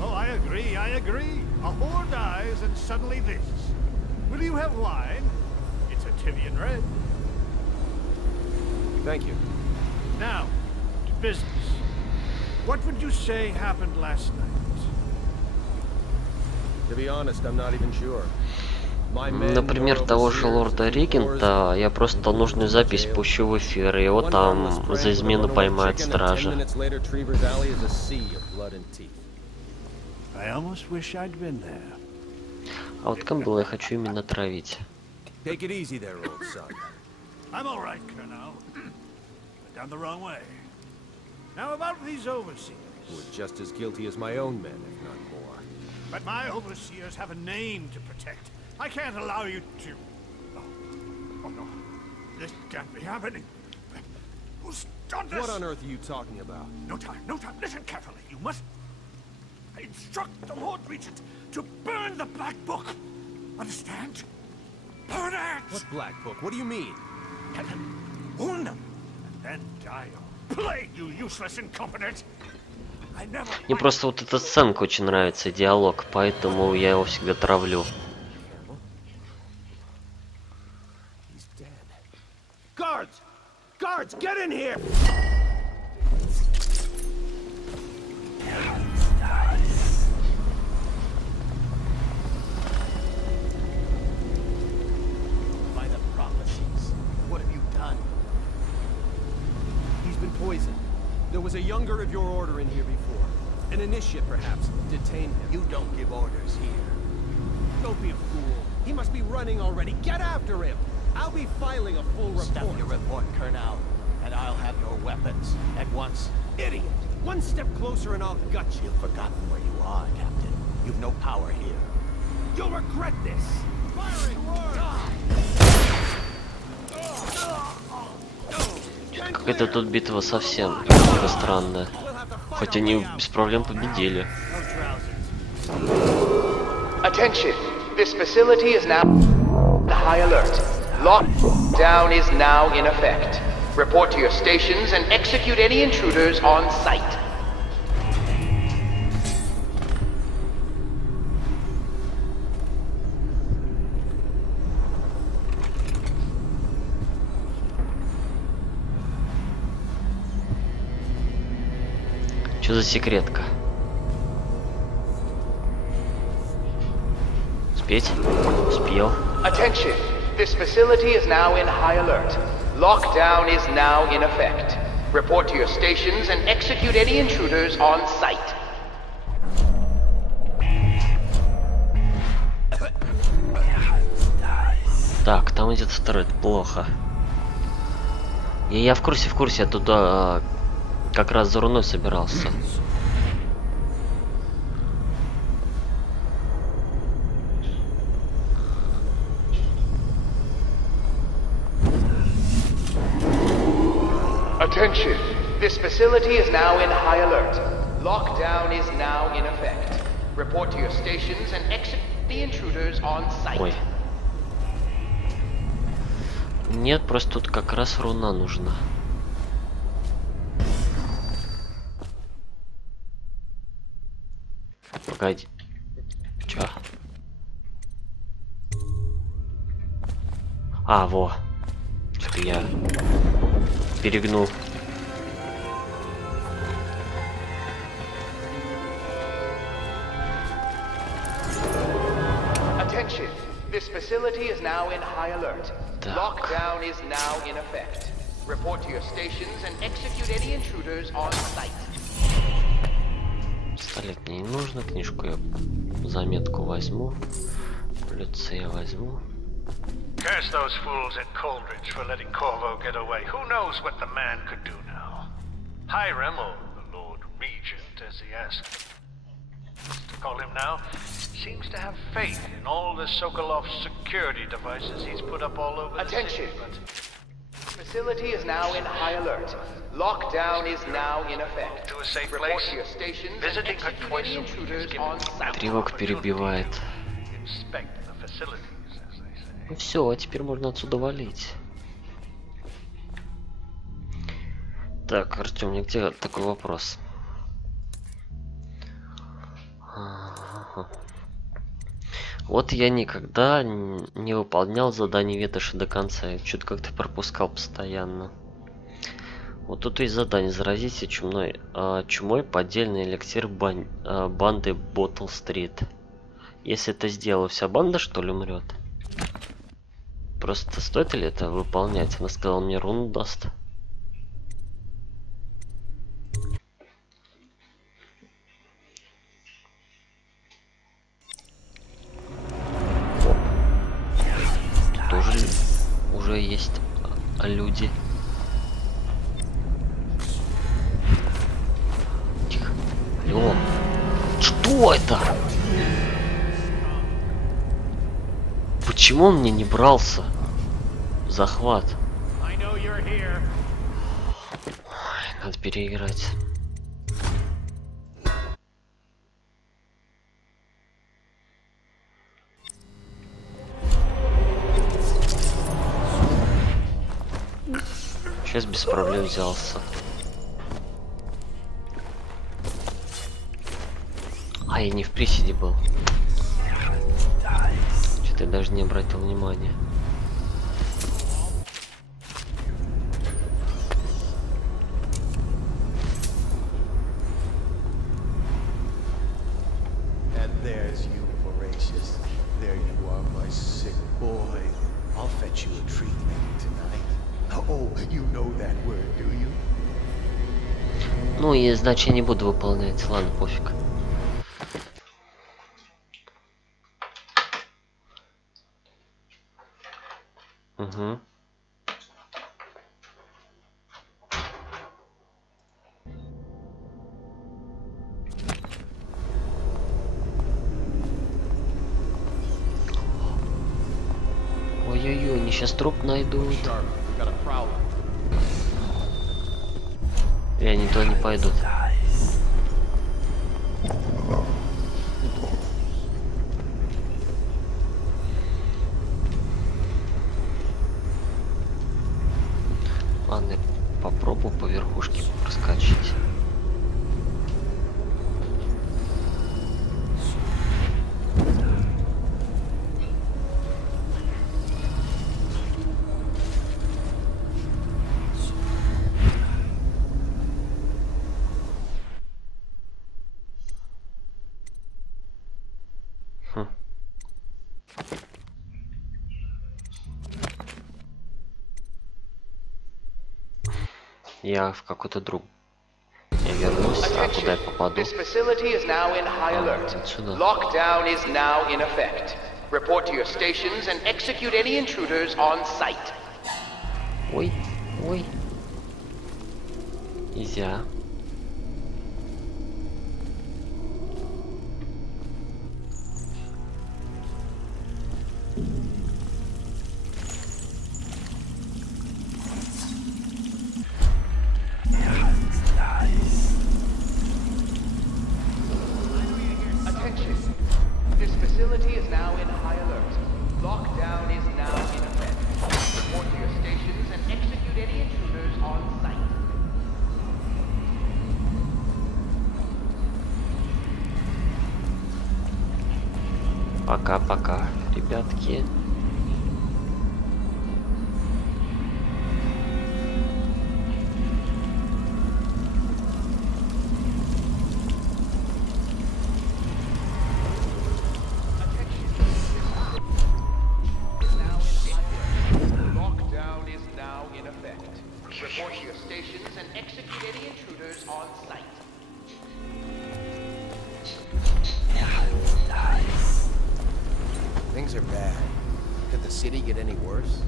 Oh, I agree. A whore dies and suddenly this. Will you have wine? It's a Tivian red. Thank you. Now, to business. What would you say happened last night? Например, того же лорда Регента, я просто нужную запись пущу в эфир, и его там за измену поймают стражи. А вот Кэмпбелла я хочу именно травить. Just as guilty as my own men, if not more. But my overseers have a name to protect. I can't allow you to... Oh no. This can't be happening. Who's done this? What on earth are you talking about? No time, no time. Listen carefully. You must... instruct the Lord Regent to burn the Black Book. Understand? Burn it! What Black Book? What do you mean? Tell him. Warn them. And then die of plague, you useless incompetent. Мне просто вот эта сценка очень нравится, диалог, поэтому я его всегда травлю. Guards! Guards, get in here! By the prophecies, what have you done? He's been poisoned. There was a younger of your order in here before. An initiate, perhaps. Detain him. You don't give orders here. Don't be a fool. He must be running already. Get after him! I'll be filing a full report. Stuff your report, Colonel, and I'll have your weapons at once. Idiot! One step closer and I'll gut you. You've forgotten where you are, Captain. You've no power here. You'll regret this! Firing! Какая-то тут битва совсем какая-то странная. Хоть они без проблем победили. Attention! This facility is now high alert. Lockdown is now in effect. Report to your stations and execute any intruders on site. Что за секретка? Успеть? Успел. Attention! This facility is now in high alert. Lockdown is now in effect. Report to your stations and execute any intruders on site. Так, там идет второй, это плохо. Я в курсе, я туда как раз за руной собирался. Attention! This facility is now in high alert. Lockdown is now in effect. Report to your stations and execute the intruders on site. Ой. Нет, просто тут как раз руна нужна. Погоди. Чё? А, во. Что-то я перегнул. Attention! This facility is now in high alert. Lockdown is now in effect. Report to your stations and execute any intruders on site. Пистолет мне не нужно, книжку я заметку возьму, лице я возьму. Curse those fools at Coldridge for letting Corvo get away. Who knows what the man could do now? Hiram, or the Lord Regent, as he asked to call him now, seems to have faith in all the Sokolov's security devices he's put up all over the city, but... Facility is now in high alert. Lockdown is now in effect. To a safe Report place. to your stations Visiting and her execute twice any a week intruders is on site. Тревог перебивает. Inspect the facilities, as they say. Ну все, а теперь можно отсюда валить. Так, Артем, мне где такой вопрос? Вот я никогда не выполнял задание ветоши до конца. Я что-то как-то пропускал постоянно. Вот тут есть задание: заразите чумой поддельный эликсир банды Боттл-стрит Если это сделаю, вся банда что ли умрет? Просто стоит ли это выполнять? Она сказала, мне руну даст. Тоже уже есть люди. Тихо. Алло. Что это? Почему он мне не брался? Захват. Ой, надо переиграть. Сейчас без проблем взялся. А я не в приседе был. Что-то я даже не обратил внимания. And there's you, voracious. There you are, my sick boy. I'll fetch you a treatment tonight. Oh, you know that word, do you? Ну и значит не буду выполнять. Ладно, пофиг. Угу. Ой-ой-ой, они сейчас труп найдут. И они туда не пойдут. Ладно, я попробую по верхушке проскочить. Я в какой-то друг. Я вернусь, а куда я попаду? Отсюда. Lockdown is now in effect. Report to your stations and execute any intruders on sight. Ой, ой. Нельзя. Пока-пока, ребятки. Things are bad. Could the city get any worse?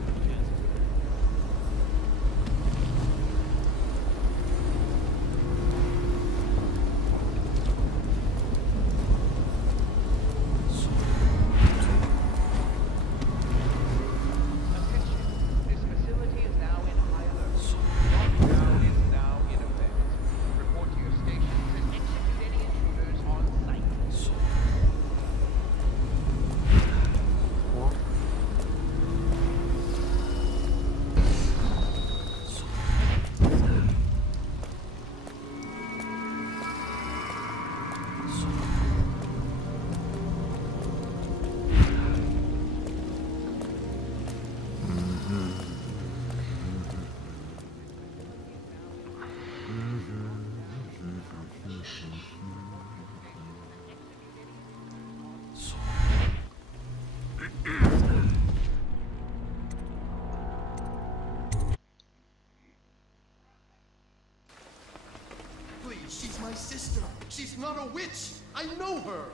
She's my sister. She's not a witch. I know her.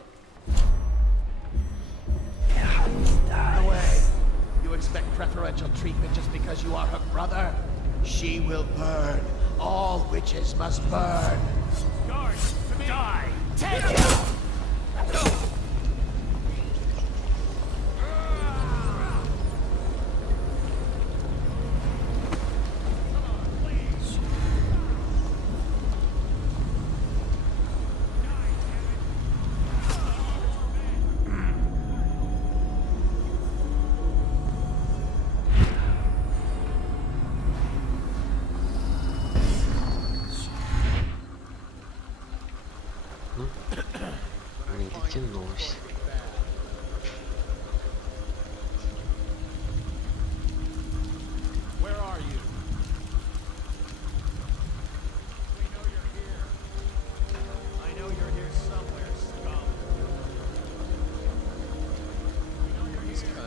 No way. You expect preferential treatment just because you are her brother? She will burn. All witches must burn. Guards, die. Take it! Не дотянулась. Where are you? We know you're here. I know you're here somewhere, scum. We know you're here.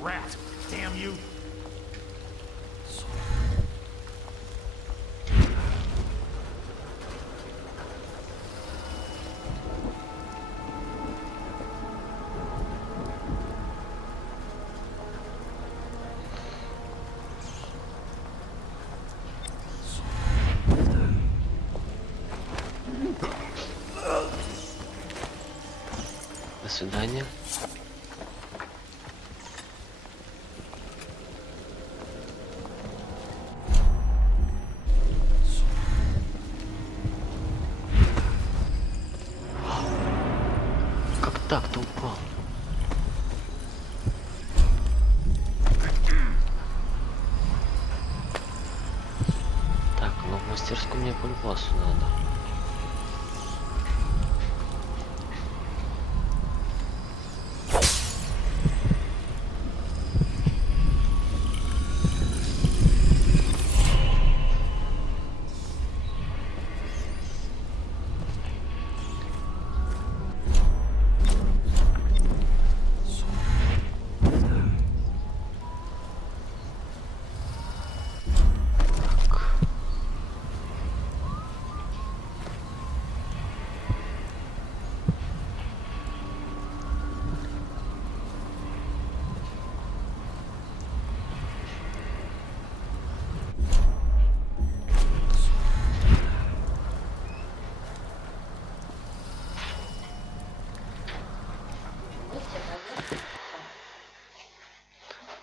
Rat! Damn you! До свидания. Как так-то упал? Так, ну в мастерскую мне по-любасу надо.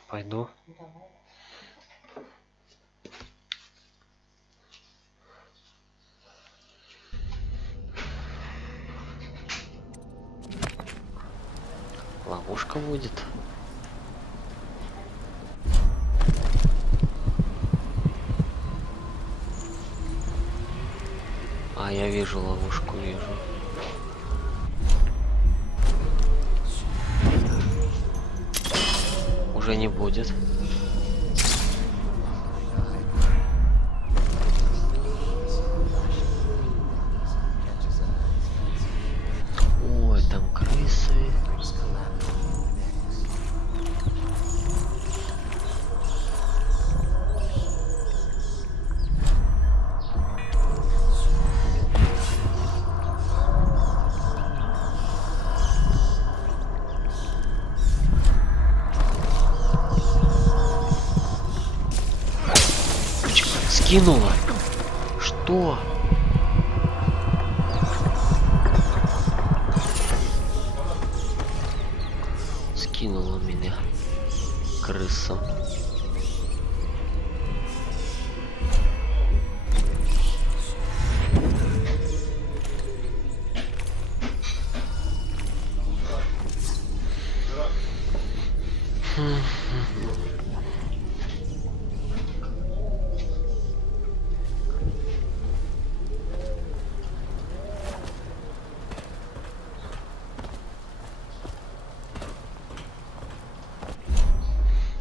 Пойду. Ловушка будет. А, я вижу ловушку, вижу. Уже не будет. Ой, там крысы. Скинула. Что? Скинула меня крыса.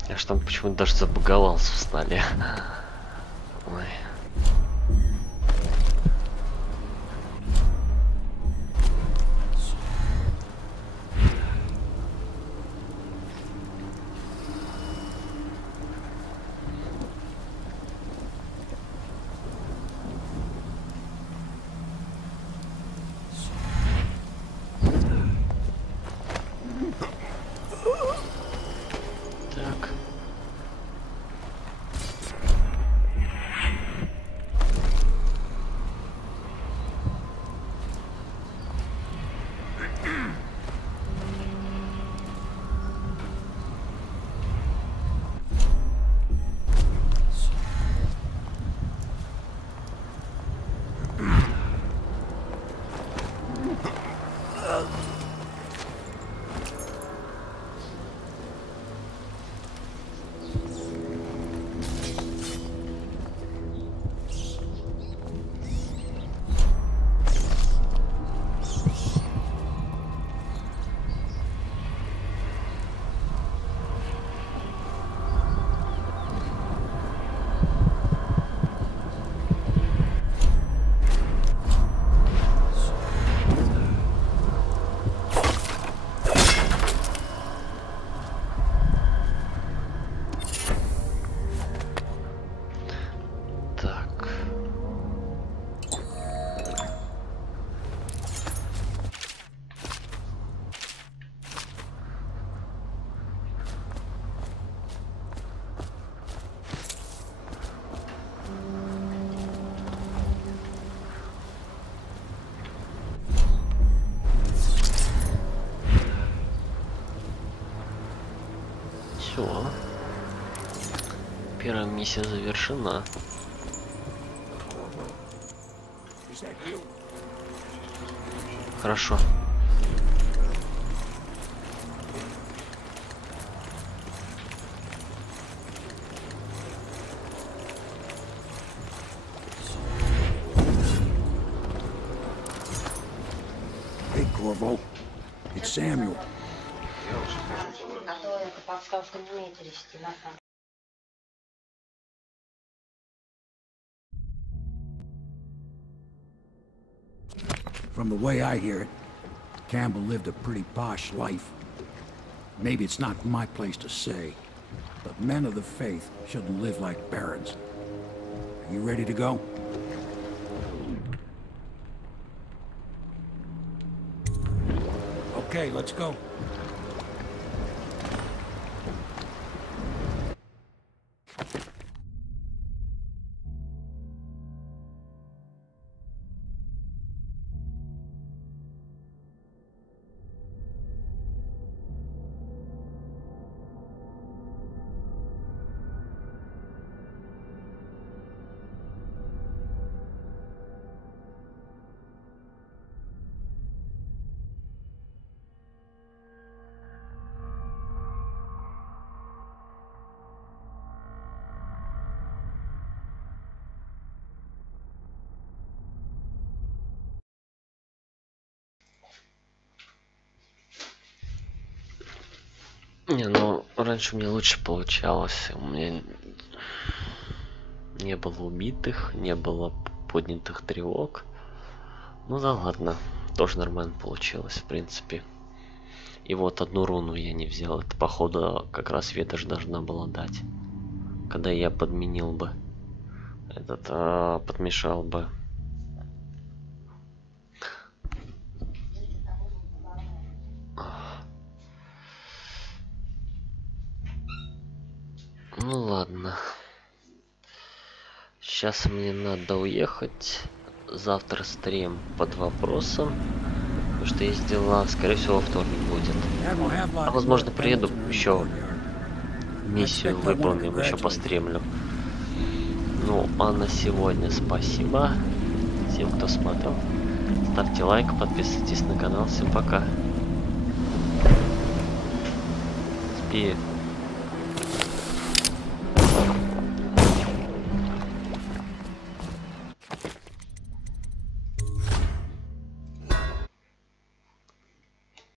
Я ж там почему-то даже забаговался в столе. Ой. Первая миссия завершена. Хорошо. Hey, Corvo. It's Samuel. From the way I hear it, Campbell lived a pretty posh life. Maybe it's not my place to say, but men of the faith shouldn't live like barons. Are you ready to go? Okay, let's go. Не, ну раньше у меня лучше получалось. У меня не было убитых, не было поднятых тревог. Ну да ладно, тоже нормально получилось, в принципе. И вот одну руну я не взял. Это походу как раз Ветошь должна была дать. Когда я подменил бы этот, подмешал бы. Ну ладно. Сейчас мне надо уехать. Завтра стрим под вопросом. Потому что есть дела, скорее всего, во вторник будет. А возможно приеду еще миссию выполним, еще постримлю. Ну а на сегодня спасибо всем, кто смотрел. Ставьте лайк, подписывайтесь на канал. Всем пока. Спи.